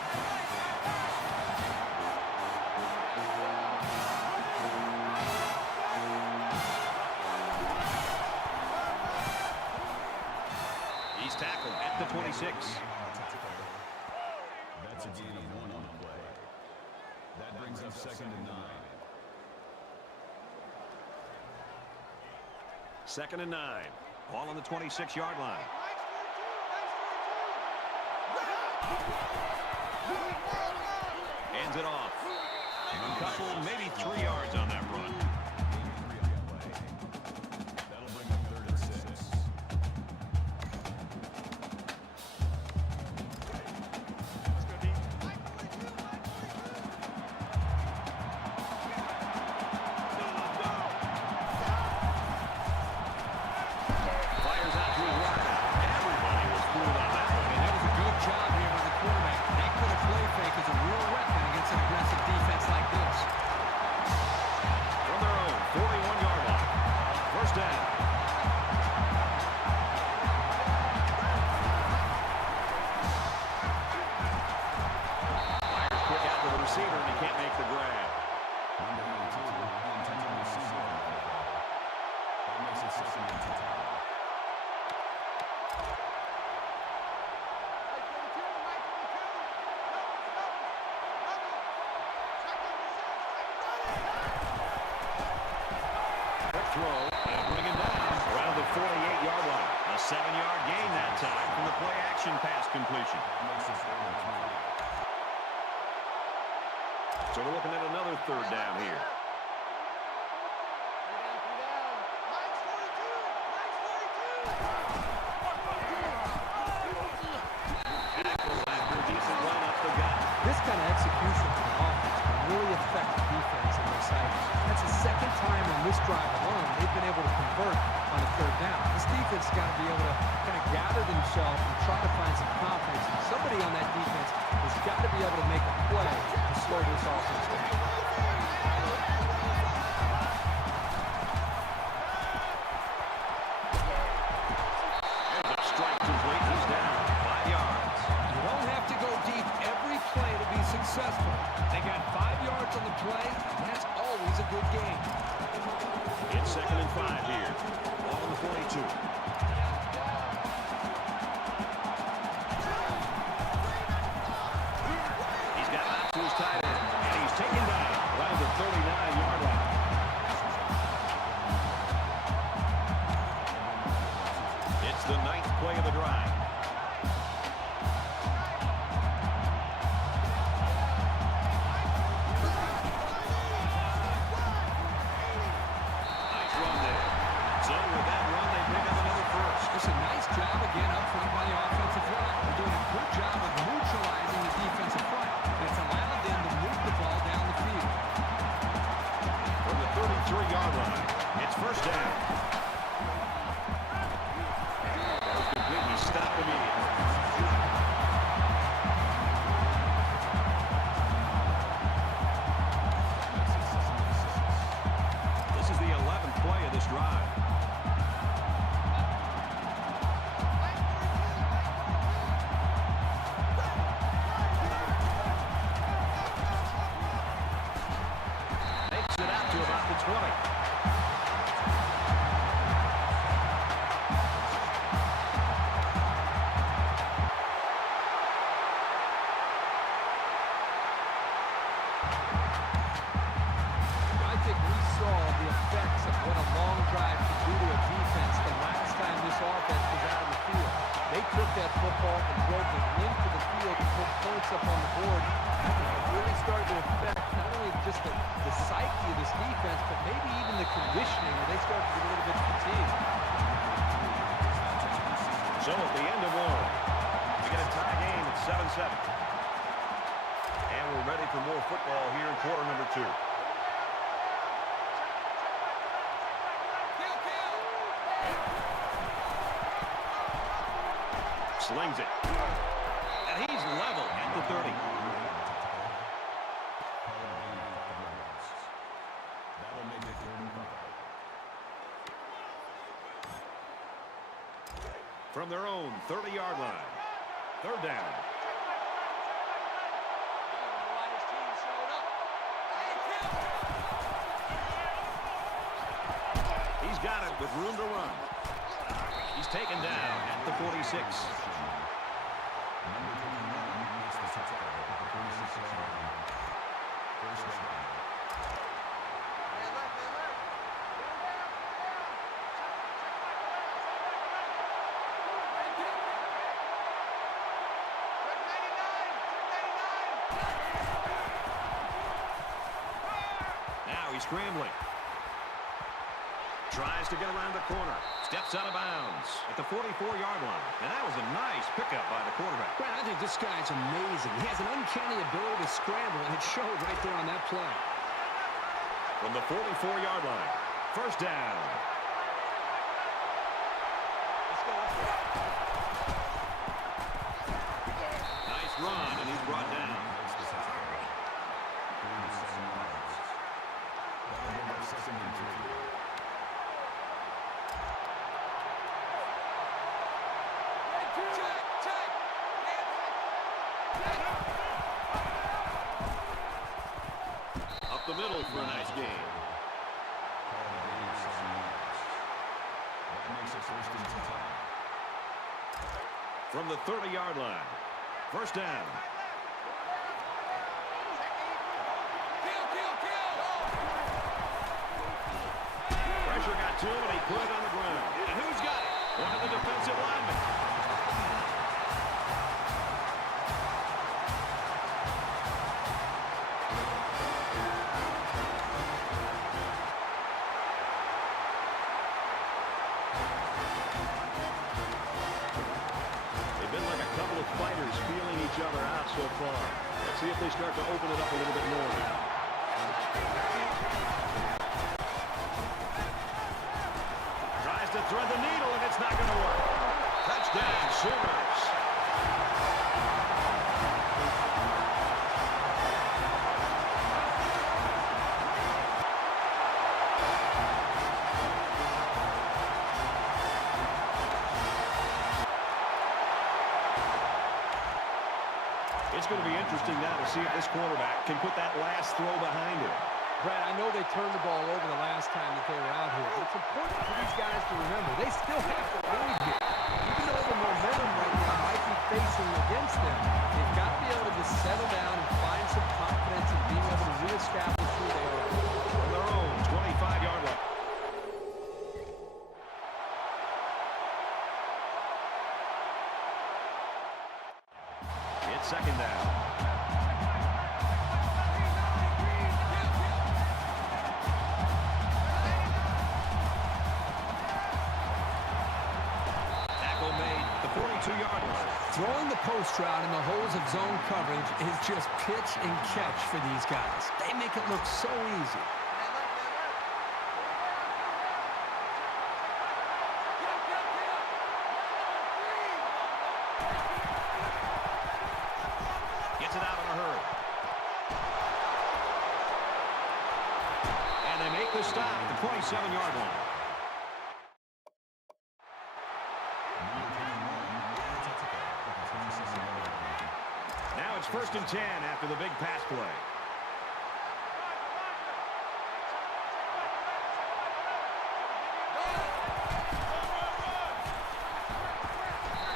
He's tackled at the 26. That's a gain of 1 on the play. That brings up second and 9. 2nd and 9. Ball on the 26-yard line. Hands it off. A couple, maybe 3 yards on that run. That'll bring up 3rd and 6. Fires out to his right. Everybody was fooled on that one. And that was a good job here by the quarterback. That could have play fake is a real weapon against an aggressive defense like this. From their own 41-yard line. First down. Fires quick out to the receiver, and he can't make the grab. Number 92, intended receiver. That makes it second and 10. Quick throw, and bring him down around the 48-yard line. A 7-yard gain that time from the play-action pass completion. That makes it 3rd and 3. So we're looking at another 3rd down here. Tackles after a decent run up the gut. This kind of execution on offense can really affect the defense in their sight. That's the second time on this drive alone they've been able to convert on a 3rd down. This defense has got to be able to kind of gather themselves and try to find some confidence. Somebody on that defense has got to be able to make a play to slow this offense down. There's a strike complete. He's down 5 yards. You don't have to go deep every play to be successful. They got 5 yards on the play, and that's always a good game. It's 2nd and 5 here. Ball on the 42. He's got out to his tight end, and he's taken down around the 39-yard line. It's the 9th play of the drive. Nice run there. So with that run, they pick up another 1st. 43-yard line. It's first down. That was completely stopped immediately. This is the 11th play of this drive. Takes it out to about the 20. I think we saw the effects of what a long drive can do to a defense the last time this offense was out of the field. They took that football and drove the length of the field to put points up on the board. I think it really started to affect not only just the psyche of this defense, but maybe even the conditioning where they started to get a little bit fatigued. So at the end of one, we get a tie game at 7-7. And we're ready for more football here in quarter number 2. Slings it. And he's level at the 30. That'll make it 35. From their own 30-yard line. Third down. He's got it with room to run. He's taken down at the 46. Now he's scrambling. Tries to get around the corner. Steps out of bounds at the 44-yard line. And that was a nice pickup by the quarterback. Brad, I think this guy's amazing. He has an uncanny ability to scramble, and it showed right there on that play. From the 44-yard line. First down. Nice run, and he's brought down. Up the middle for a nice game. From the 30-yard line. First down. Pressure got to him, and he put it on the ground. And who's got it? One of the defensive linemen. They've been like a couple of fighters feeling each other out so far. Let's see if they start to open it up a little bit more now. Tries to thread the needle, and it's not going to work. Touchdown, Sooners. It's going to be interesting now to see if this quarterback can put that last throw behind him. Brad, I know they turned the ball over the last time that they were out here, but it's important for these guys to remember they still have to lead here. Even though the momentum right now might be facing against them, they've got to be able to just settle down and find some confidence in being able to reestablish who they are. From their own 25-yard line. It's second down. Tackle made at the 42-yard line. Throwing the post route in the holes of zone coverage is just pitch and catch for these guys. They make it look so easy. And they make the stop at the 27-yard line. Now it's 1st and 10 after the big pass play.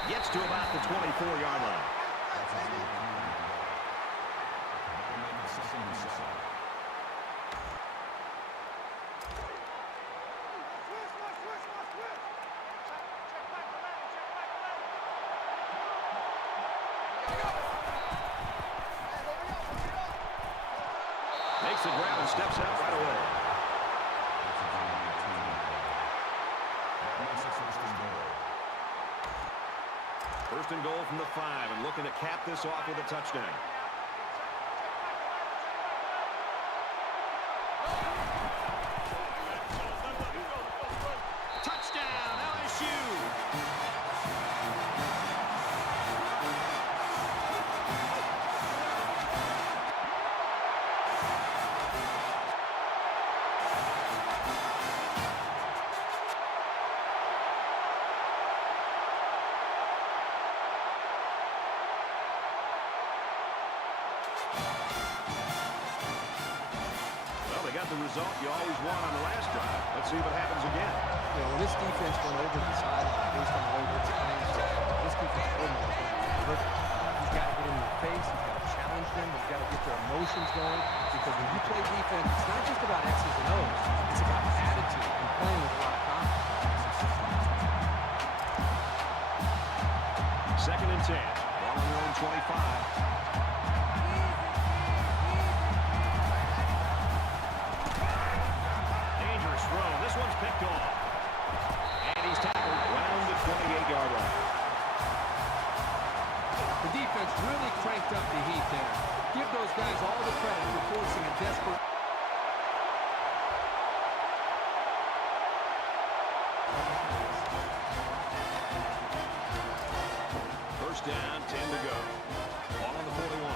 Gets to about the 24-yard line. Makes the grab and steps out right away. First and goal from the 5, and looking to cap this off with a touchdown. Touchdown, LSU! They got the result you always want on the last drive. Let's see what happens again. You know, when this defense went over the sideline based on the way it's playing, this defense coordinator, he's got to get in their face. He's got to challenge them. He's got to get their emotions going. Because when you play defense, it's not just about X's and O's. It's about attitude and playing with a lot of confidence. 2nd and 10. Ball on their own 25. This one's picked off. And he's tackled around the 28-yard line. The defense really cranked up the heat there. Give those guys all the credit for forcing a desperate... First down, 10 to go. Ball on the 41.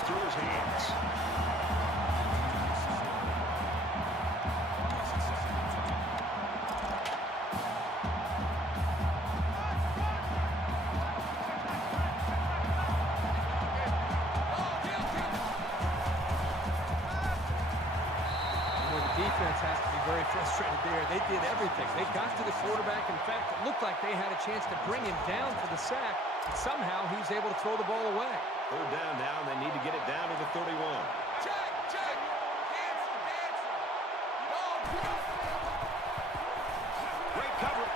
Through his hands. The defense has to be very frustrated there. They did everything. They got to the quarterback. In fact, it looked like they had a chance to bring him down for the sack. But somehow he was able to throw the ball away. 3rd down now, and they need to get it down to the 31. Great coverage.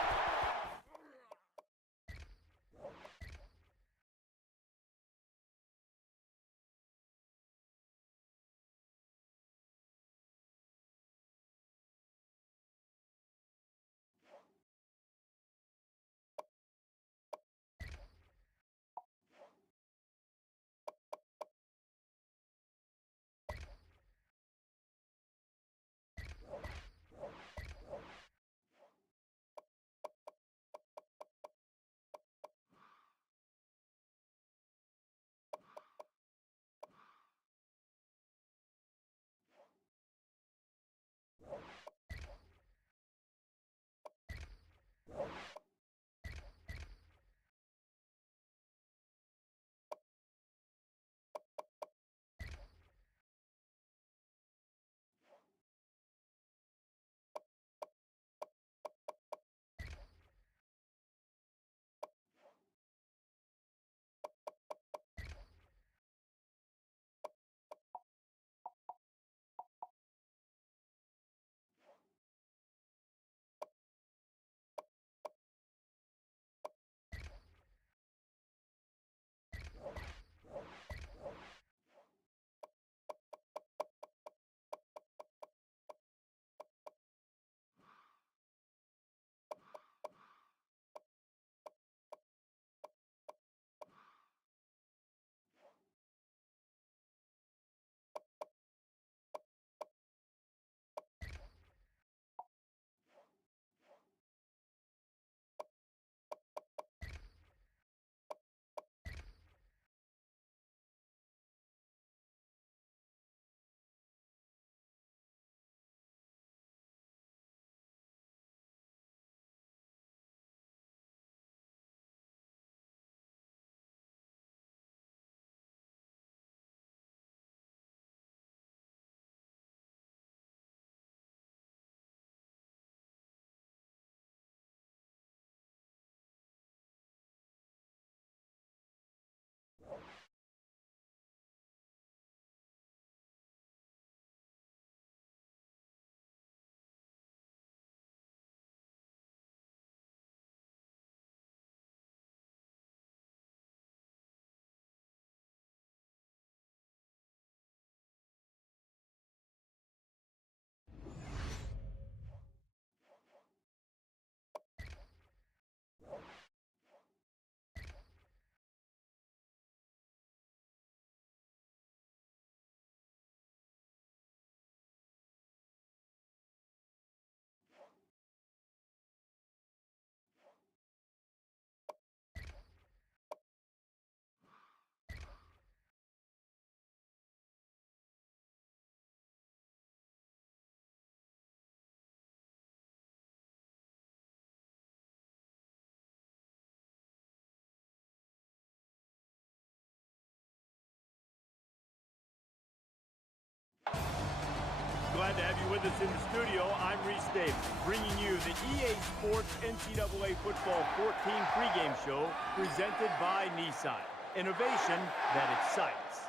glad to have you with us in the studio. I'm Reese Davis, bringing you the EA Sports NCAA Football 14 pregame show presented by Nissan. Innovation that excites.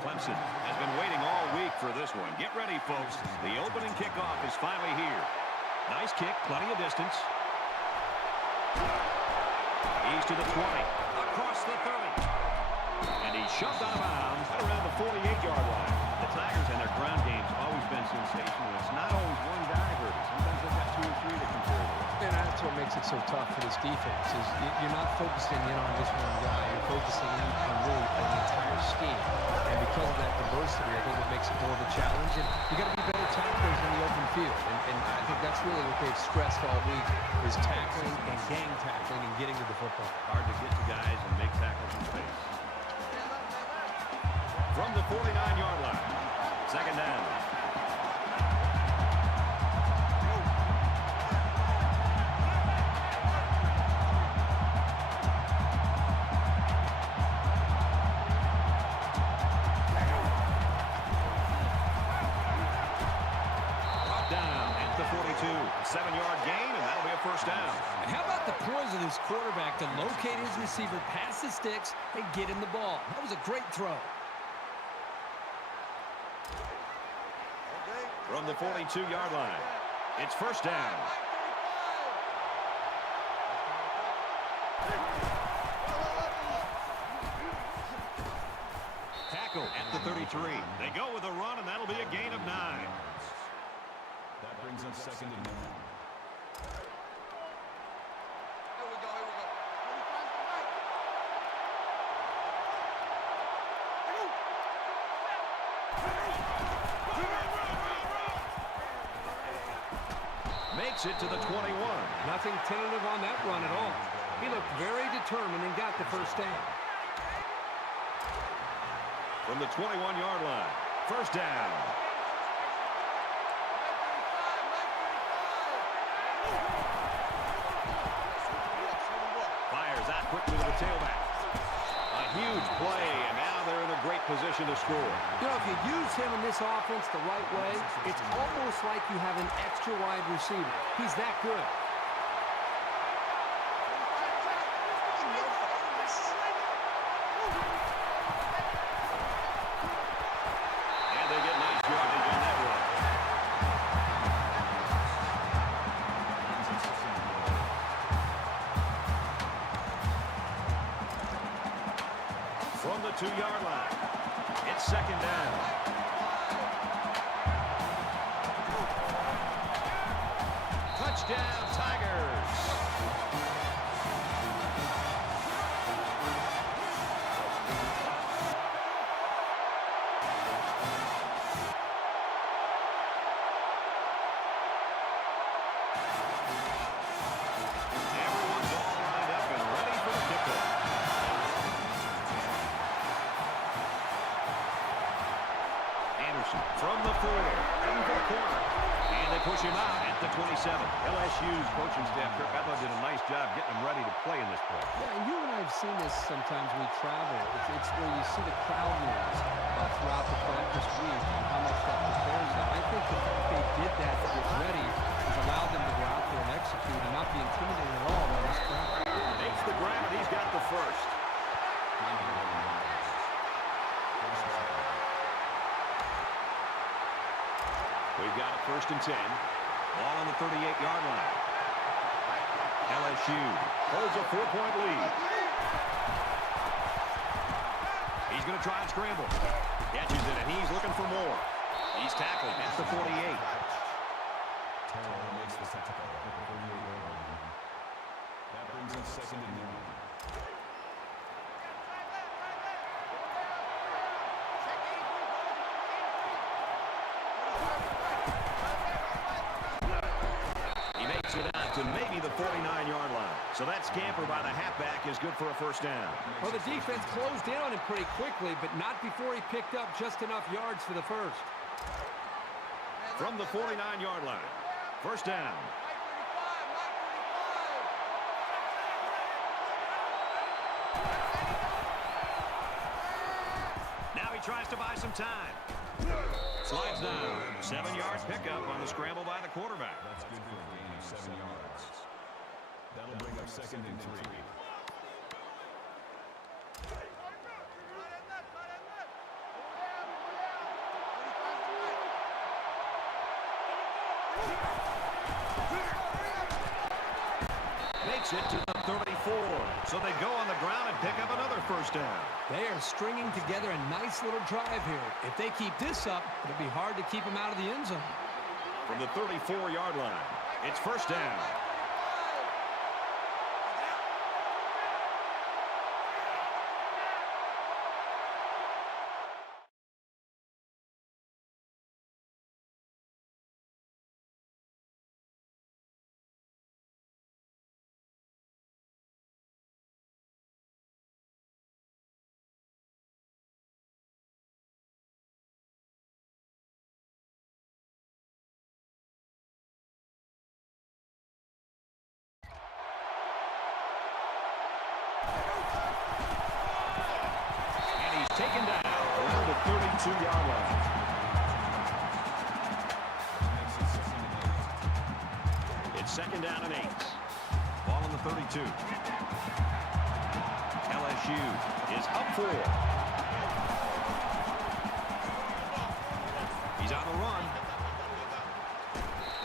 Clemson has been waiting all week for this one. Get ready, folks. The opening kickoff is finally here. Nice kick, plenty of distance. He's to the 20, across the 30. And he's shoved out of bounds at around the 48-yard line. The Tigers and their ground game's always been sensational. It's not always one guy hurt. Sometimes they've got 2 or 3 to compare with. And that's what makes it so tough for this defense is you're not focusing in on just one guy. You're focusing in on really an entire scheme. And because of that diversity, I think it makes it more of a challenge. And you got to be better tacklers in the open field. And I think that's really what they've stressed all week is tackling and gang tackling and getting to the football. Hard to get to guys and make tackles in space. From the 49-yard line, second down. And how about the poise of this quarterback to locate his receiver, pass the sticks, and get him the ball? That was a great throw. From the 42-yard line, it's first down. Tackle at the 33. They go with a run, and that'll be a gain of 9. That brings up second and 9. Makes it to the 21. Nothing tentative on that run at all. He looked very determined and got the first down. From the 21-yard line, first down. Fires out quickly to the tailback. A huge play, and now they're in a great position to score. You know, if you use him in this offense the right way, it's almost like you have an extra wide receiver. He's that good. And they get nice yardage on that run. From the 2-yard line, it's second down. Touchdown, Tigers. Everyone's all lined up and ready for the kickoff. Anderson from the 4, heading for the corner. And they push him out at the 27. LSU's coaching staff, Kirk, I thought did a nice job getting them ready to play in this play. Yeah, and you and I have seen this sometimes when we travel. It's where you see the crowd noise throughout the practice week and how much that prepares them. I think the fact they did that to get ready has allowed them to go out there and execute and not be intimidated at all by this crowd. Makes the grab, and he's got the first. We've got a first and 10. Ball on the 38-yard line. LSU holds a 4-point lead. He's going to try and scramble. Catches it, and he's looking for more. He's tackled at the 48. Makes the tackle. That brings up second and 9. To maybe the 49-yard line. So that scamper by the halfback is good for a first down. Well, the defense closed in on him pretty quickly, but not before he picked up just enough yards for the first. From the 49-yard line, first down. he tries to buy some time. Slides down. 7-yard pickup on the scramble by the quarterback. That's good for a gain of 7 yards. That'll bring up 2nd and 3. Makes it to the 34. So they go on the ground and pick up another first down. They are stringing together a nice little drive here. If they keep this up, it'll be hard to keep them out of the end zone. From the 34-yard line, it's first down. Taken down around the 32-yard line. It's 2nd down and 8. Ball on the 32. LSU is up 4. He's on the run.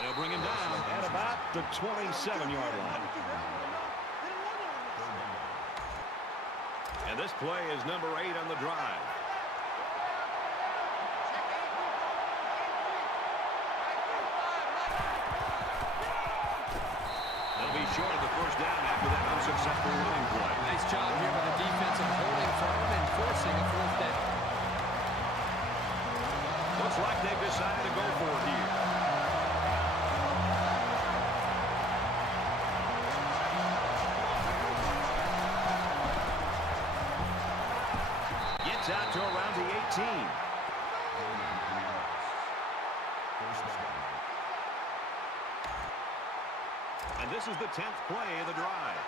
They'll bring him down at about the 27-yard line. And this play is number 8 on the drive. They'll be short of the first down after that unsuccessful running play. Nice job here by the defensive holding firm and forcing a 4th down. Looks like they've decided to go for it here. Out to around the 18. And this is the 10th play of the drive.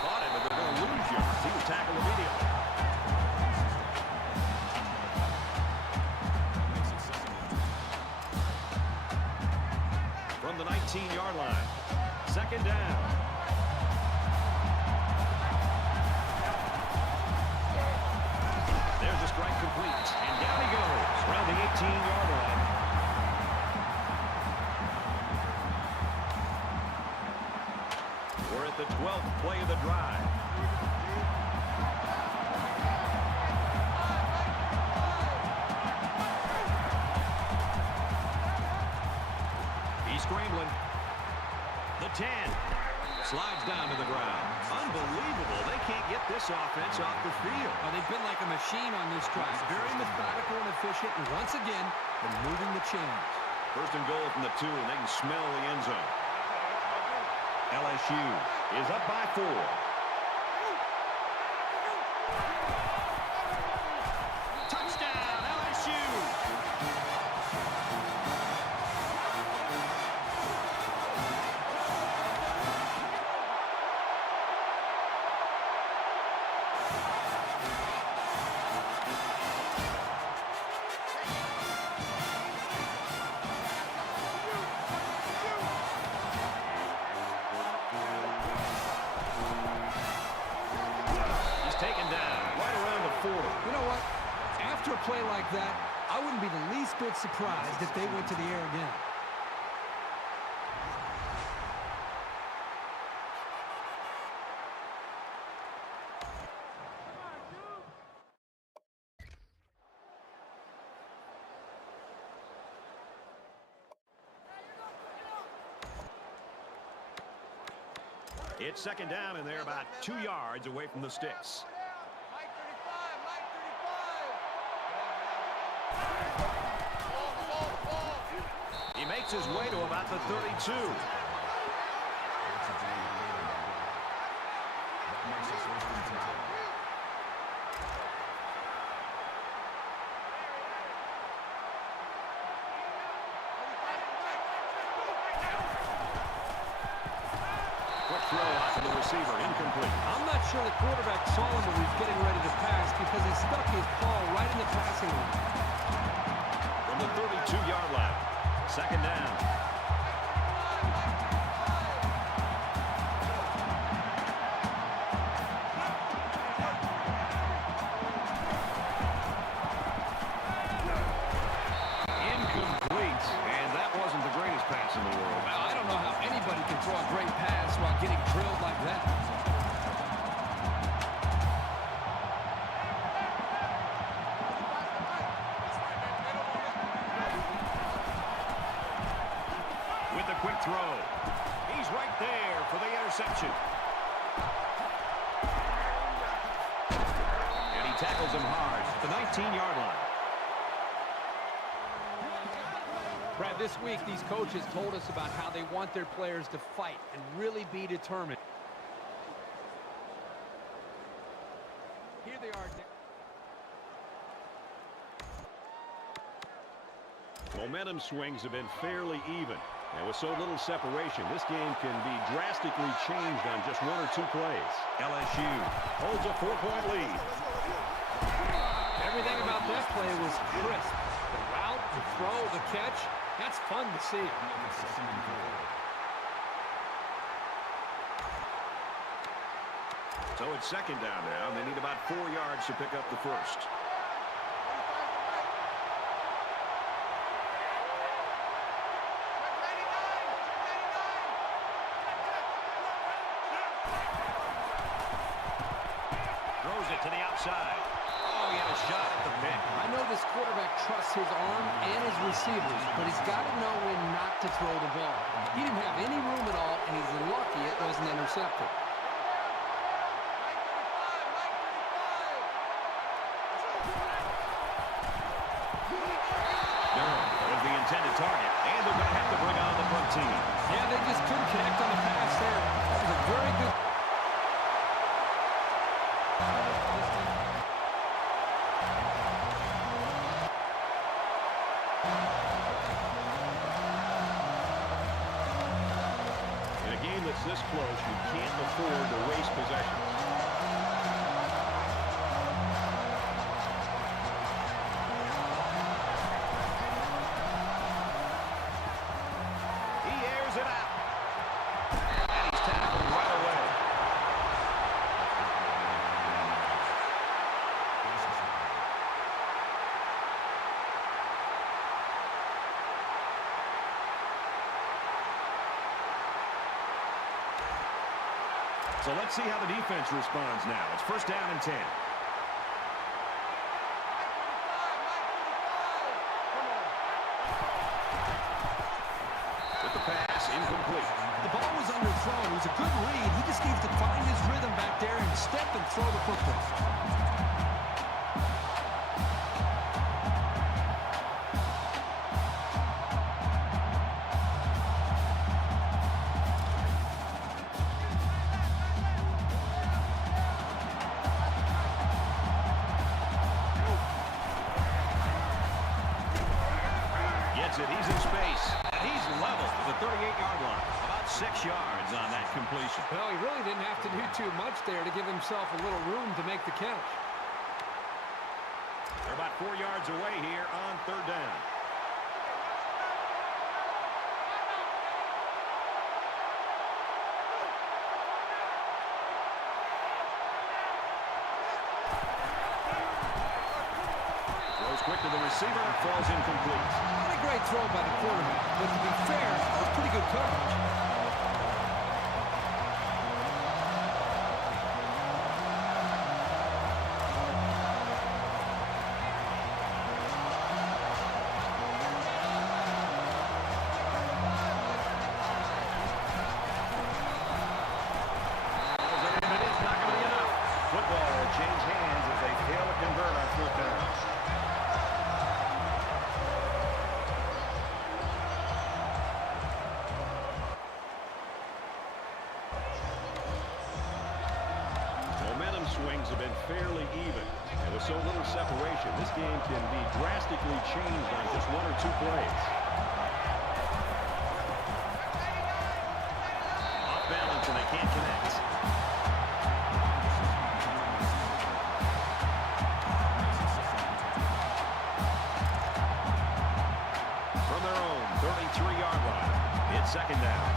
Caught him, but they're going to lose yards. He was tackled immediately. From the 19-yard line. 2nd down. There's a strike complete. And down he goes around the 18-yard line. We're at the 12th play of the drive. Scrambling. The 10. Slides down to the ground. Unbelievable. They can't get this offense off the field. Oh, they've been like a machine on this drive. Very methodical and efficient. And once again, they're moving the chains. 1st and goal from the 2, and they can smell the end zone. LSU is up by 4. Touchdown, LSU. Taken down right around the 40. You know what? After a play like that, I wouldn't be the least bit surprised if they went to the air again. It's 2nd down, and they're about 2 yards away from the sticks. He makes his way to about the 32. receiver, incomplete. I'm not sure the quarterback saw him when he was getting ready to pass because he stuck his ball right in the passing lane. From the 32-yard line, second down. Incomplete, and that wasn't the greatest pass in the world. Well, I don't know how anybody can throw a great pass while getting drilled like that. With a quick throw. He's right there for the interception. And he tackles him hard at the 19-yard line. Brad, this week these coaches told us about how they want their players to fight and really be determined. Here they are. Momentum swings have been fairly even. And with so little separation, this game can be drastically changed on just one or two plays. LSU holds a 4-point lead. Everything about that play was crisp. The route, the throw, the catch, that's fun to see. So it's second down now. They need about 4 yards to pick up the first. Throws it to the outside. Oh, he had a shot at the pick. I know this quarterback trusts his arm and his receivers, but he's got to know when not to throw the ball. He didn't have any room at all, and he's lucky it wasn't intercepted. Durham was the intended target, and they're going to have to bring on the front team. Yeah, they just couldn't connect on the pass there. That was a very good... In a game that's this close, you can't afford to waste possessions. He airs it out. And he's tackled right away. So let's see how the defense responds now. It's first down and 10. With the pass, incomplete. The ball was underthrown. It was a good read. He just needs to find his rhythm back there and step and throw the football. Gets it. He's in space. And he's level to the 38-yard line. About 6 yards on that completion. Well, he really didn't have to do too much there to give himself a little room to make the catch. They're about 4 yards away here on third down. Throws quick to the receiver. Falls incomplete. Not a great throw by the quarterback, but to be fair, it was pretty good coverage. But it's not going to be enough. Football will change hands as they fail to convert on fourth down. Momentum swings have been fairly even. And with so little separation, this game can be drastically changed on just 1 or 2 plays. Off balance and they can't connect. It's second down.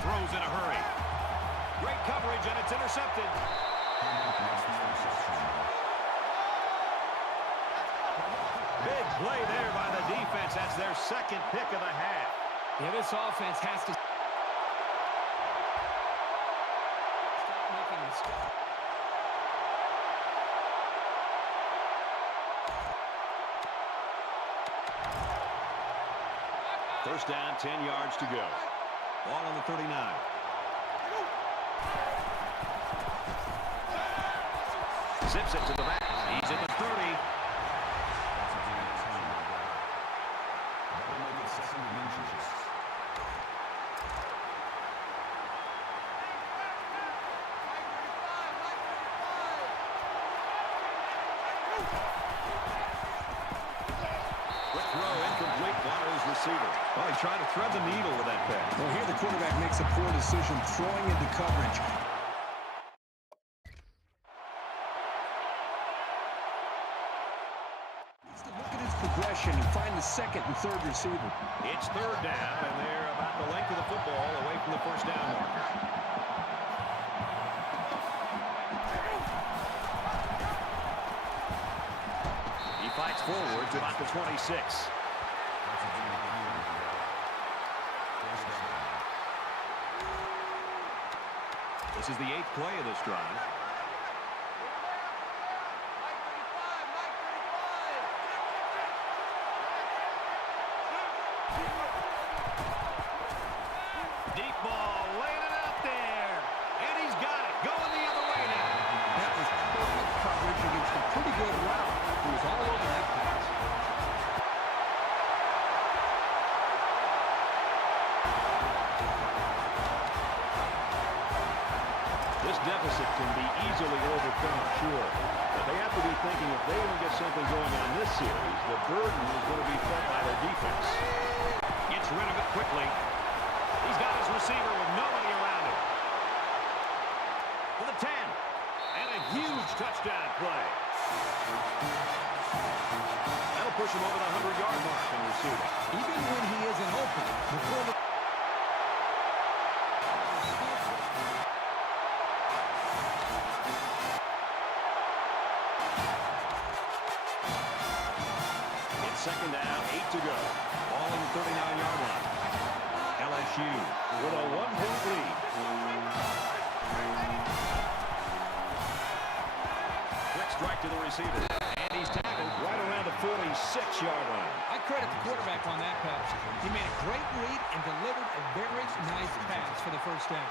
Throws in a hurry. Great coverage, and it's intercepted. Big play there by the defense. That's their second pick of the half. Yeah, this offense has to stop making mistakes. First down, 10 yards to go. Ball on the 39. Zips it to the back. He's at the 30. Quick throw, incomplete. Waters receiver. Oh, he tried to thread the needle with that pass. Well, here the quarterback makes a poor decision throwing into coverage. Needs to look at his progression and find the second and third receiver. It's third down, and they're about the length of the football away from the first down marker. He fights forward to about the 26. This is the 8th play of this drive. Deep ball, laying it out there. And he's got it. Going the other way now. That was perfect coverage against a pretty good route. He was all over that pass. This deficit can be easily overcome, sure. But they have to be thinking if they don't get something going on this series, the burden is going to be felt by their defense. Gets rid of it quickly. He's got his receiver with nobody around him. To the 10. And a huge touchdown play. That'll push him over the 100-yard mark in receiving. Even when he isn't open, before the Second down, 8 to go. Ball on the 39-yard line. LSU with a 1-point lead. Quick strike to the receiver. And he's tackled right around the 46-yard line. I credit the quarterback on that pass. He made a great read and delivered a very nice pass for the first down.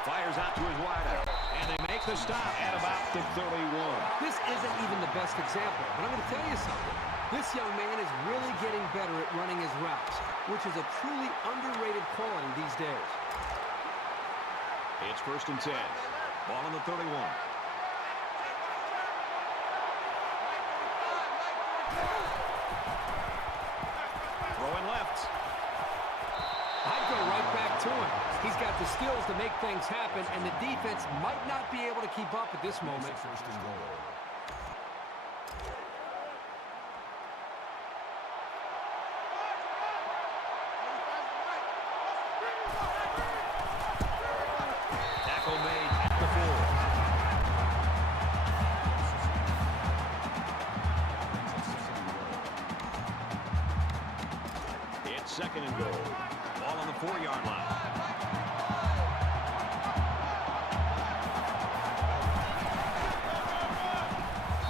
Fires out to his wideout. And they make the stop at about the 31. This isn't even the best example, but I'm going to tell you something. This young man is really getting better at running his routes, which is a truly underrated quality these days. It's first and 10. Ball on the 31. Throwing left. I'd go right back to him. He's got the skills to make things happen, and the defense might not be able to keep up at this moment. First and goal. Tackle made at the 4. It's second and goal. Ball on the 4-yard line.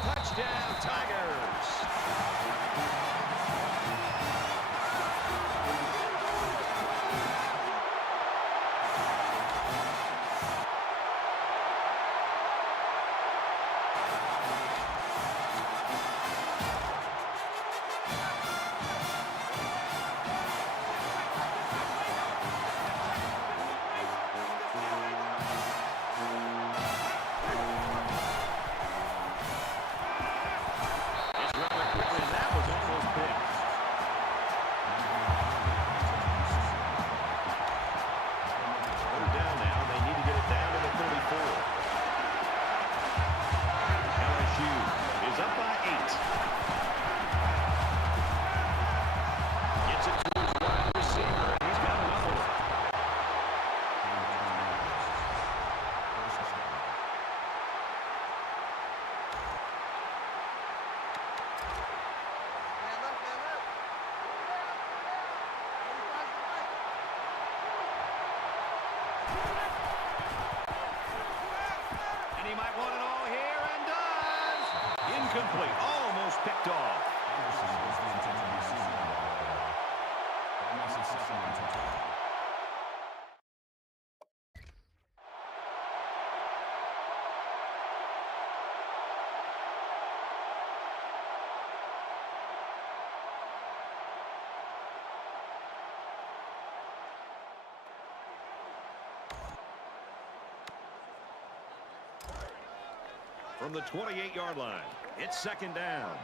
Touchdown, Tigers. picked off. Anderson is the intended receiver. That makes it 2nd and 10. From the 28-yard line, it's 2nd down.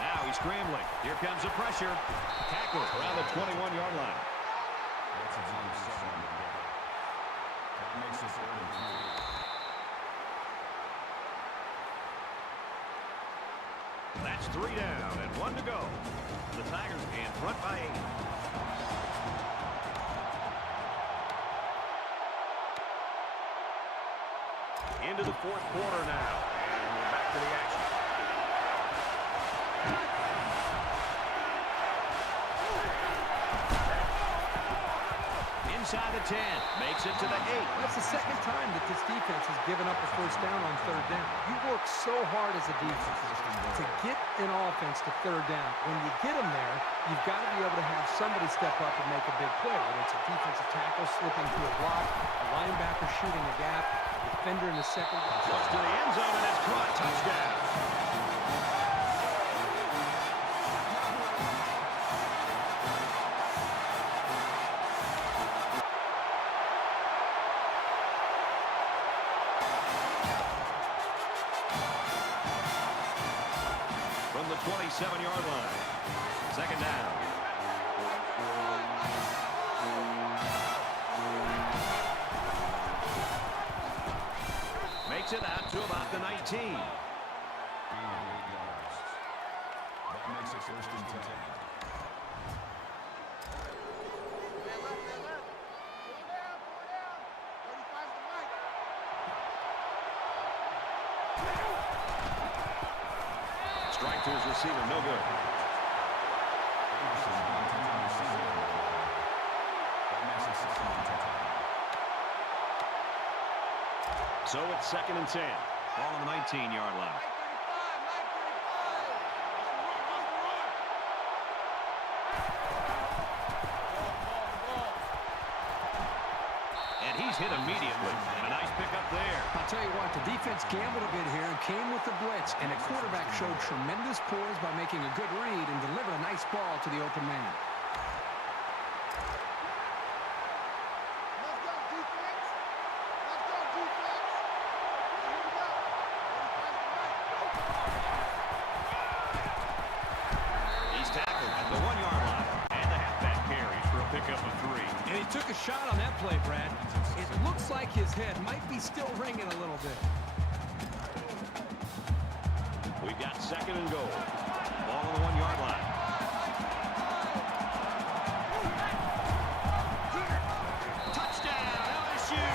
Now he's scrambling. Here comes the pressure. Tackle around the 21-yard line. That's a team 7 on the day. That makes it 3rd and 3. That's 3 down and 1 to go. The Tigers in front by 8. Into the 4th quarter now. And we're back to the action. Inside the 10. Makes it to the 8. That's the 2nd time that this defense has given up a 1st down on 3rd down. You work so hard as a defense to get an offense to 3rd down. When you get them there, you've got to be able to have somebody step up and make a big play, whether it's a defensive tackle slipping through a block, a linebacker shooting a gap, a defender in the second. Close to the end zone, and it's caught. Touchdown. From the 27-yard line. 2nd down. Makes it out to about the 19. Gain of 8 yards. That makes it 1st and 10. Strike to his receiver, no good. Anderson is the intended receiver. That makes it 2nd and 10. So it's 2nd and 10. Ball on the 19-yard line. And he's hit immediately. And a nice pickup there. I'll tell you what, the defense gambled a bit here and came with the blitz, and the quarterback showed tremendous poise by making a good read and delivered a nice ball to the open man. He's tackled at the 1-yard line. And the halfback carries for a pickup of 3. And he took a shot on that play, Brad. It looks like his head might be still ringing a little bit. We've got 2nd and goal. Ball on the 1-yard line. Touchdown, LSU!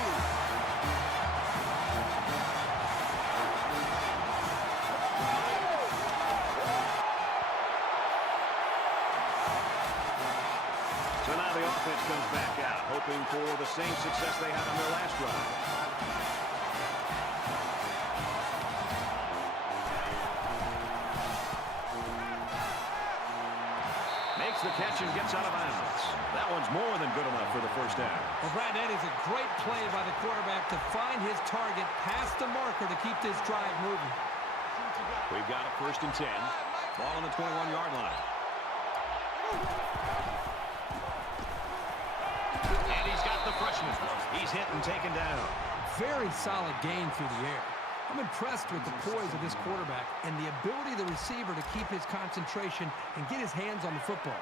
So now the offense comes back out, hoping for the same success they had on their last drive. Makes the catch and gets out of bounds. That one's more than good enough for the 1st down. Well, Brad, that is a great play by the quarterback to find his target past the marker to keep this drive moving. We've got a 1st and 10. Ball on the 21-yard line. And he's got the freshman. He's hit and taken down. Very solid gain through the air. I'm impressed with the poise of this quarterback and the ability of the receiver to keep his concentration and get his hands on the football.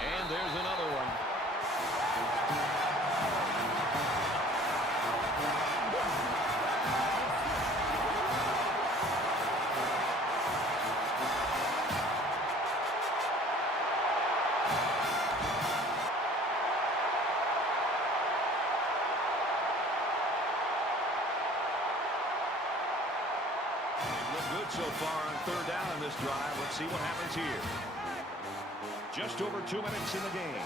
And there's another one. No good so far on third down in this drive. Let's see what happens here. Just over 2 minutes in the game.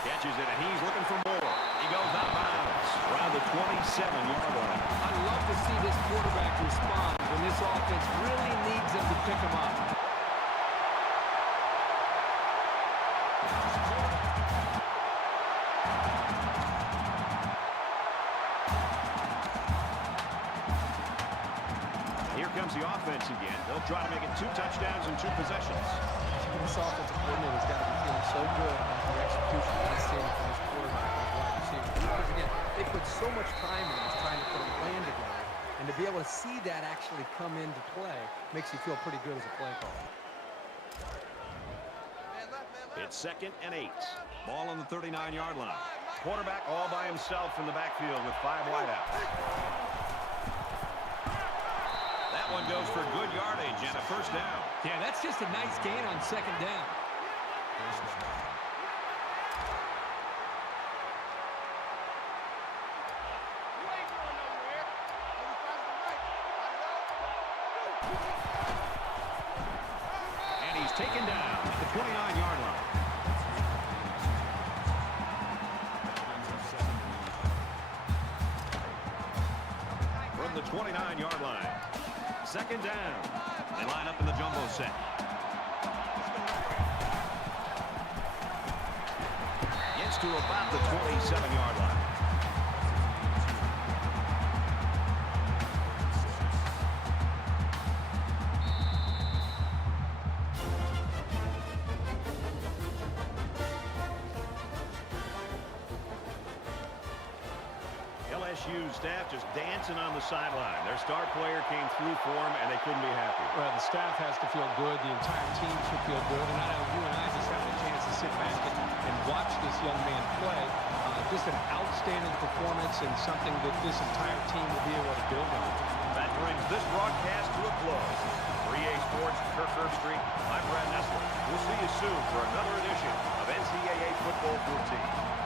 Catches it, and he's looking for more. He goes out of bounds around the 27-yard line. I love to see this quarterback respond when this offense really needs him to pick him up. Here comes the offense again. They'll try to make it 2 touchdowns and 2 possessions. This offensive coordinator's got to be feeling so good about the execution that he's seeing from his quarterback and his wide receiver. Because, again, they put so much time in this trying to put a plan together. And to be able to see that actually come into play makes you feel pretty good as a play caller. It's 2nd and 8. Ball on the 39-yard line. Quarterback all by himself in the backfield with 5 wideouts. That one goes for good yardage and a first down. Yeah, that's just a nice gain on 2nd down. And he's taken down at the 29-yard line. From the 29-yard line. 2nd down. They line up in the jumbo set. Gets to about the 27-yard line. LSU staff just dancing on the sideline. Their star player came through for them, and they couldn't be happy. Well, the staff has to feel good. The entire team should feel good. And I know you and I just have a chance to sit back and watch this young man play. Just an outstanding performance and something that this entire team will be able to build on. That brings this broadcast to a close. For EA Sports, Kirk Herbstreit, I'm Brad Nessler. We'll see you soon for another edition of NCAA Football 14.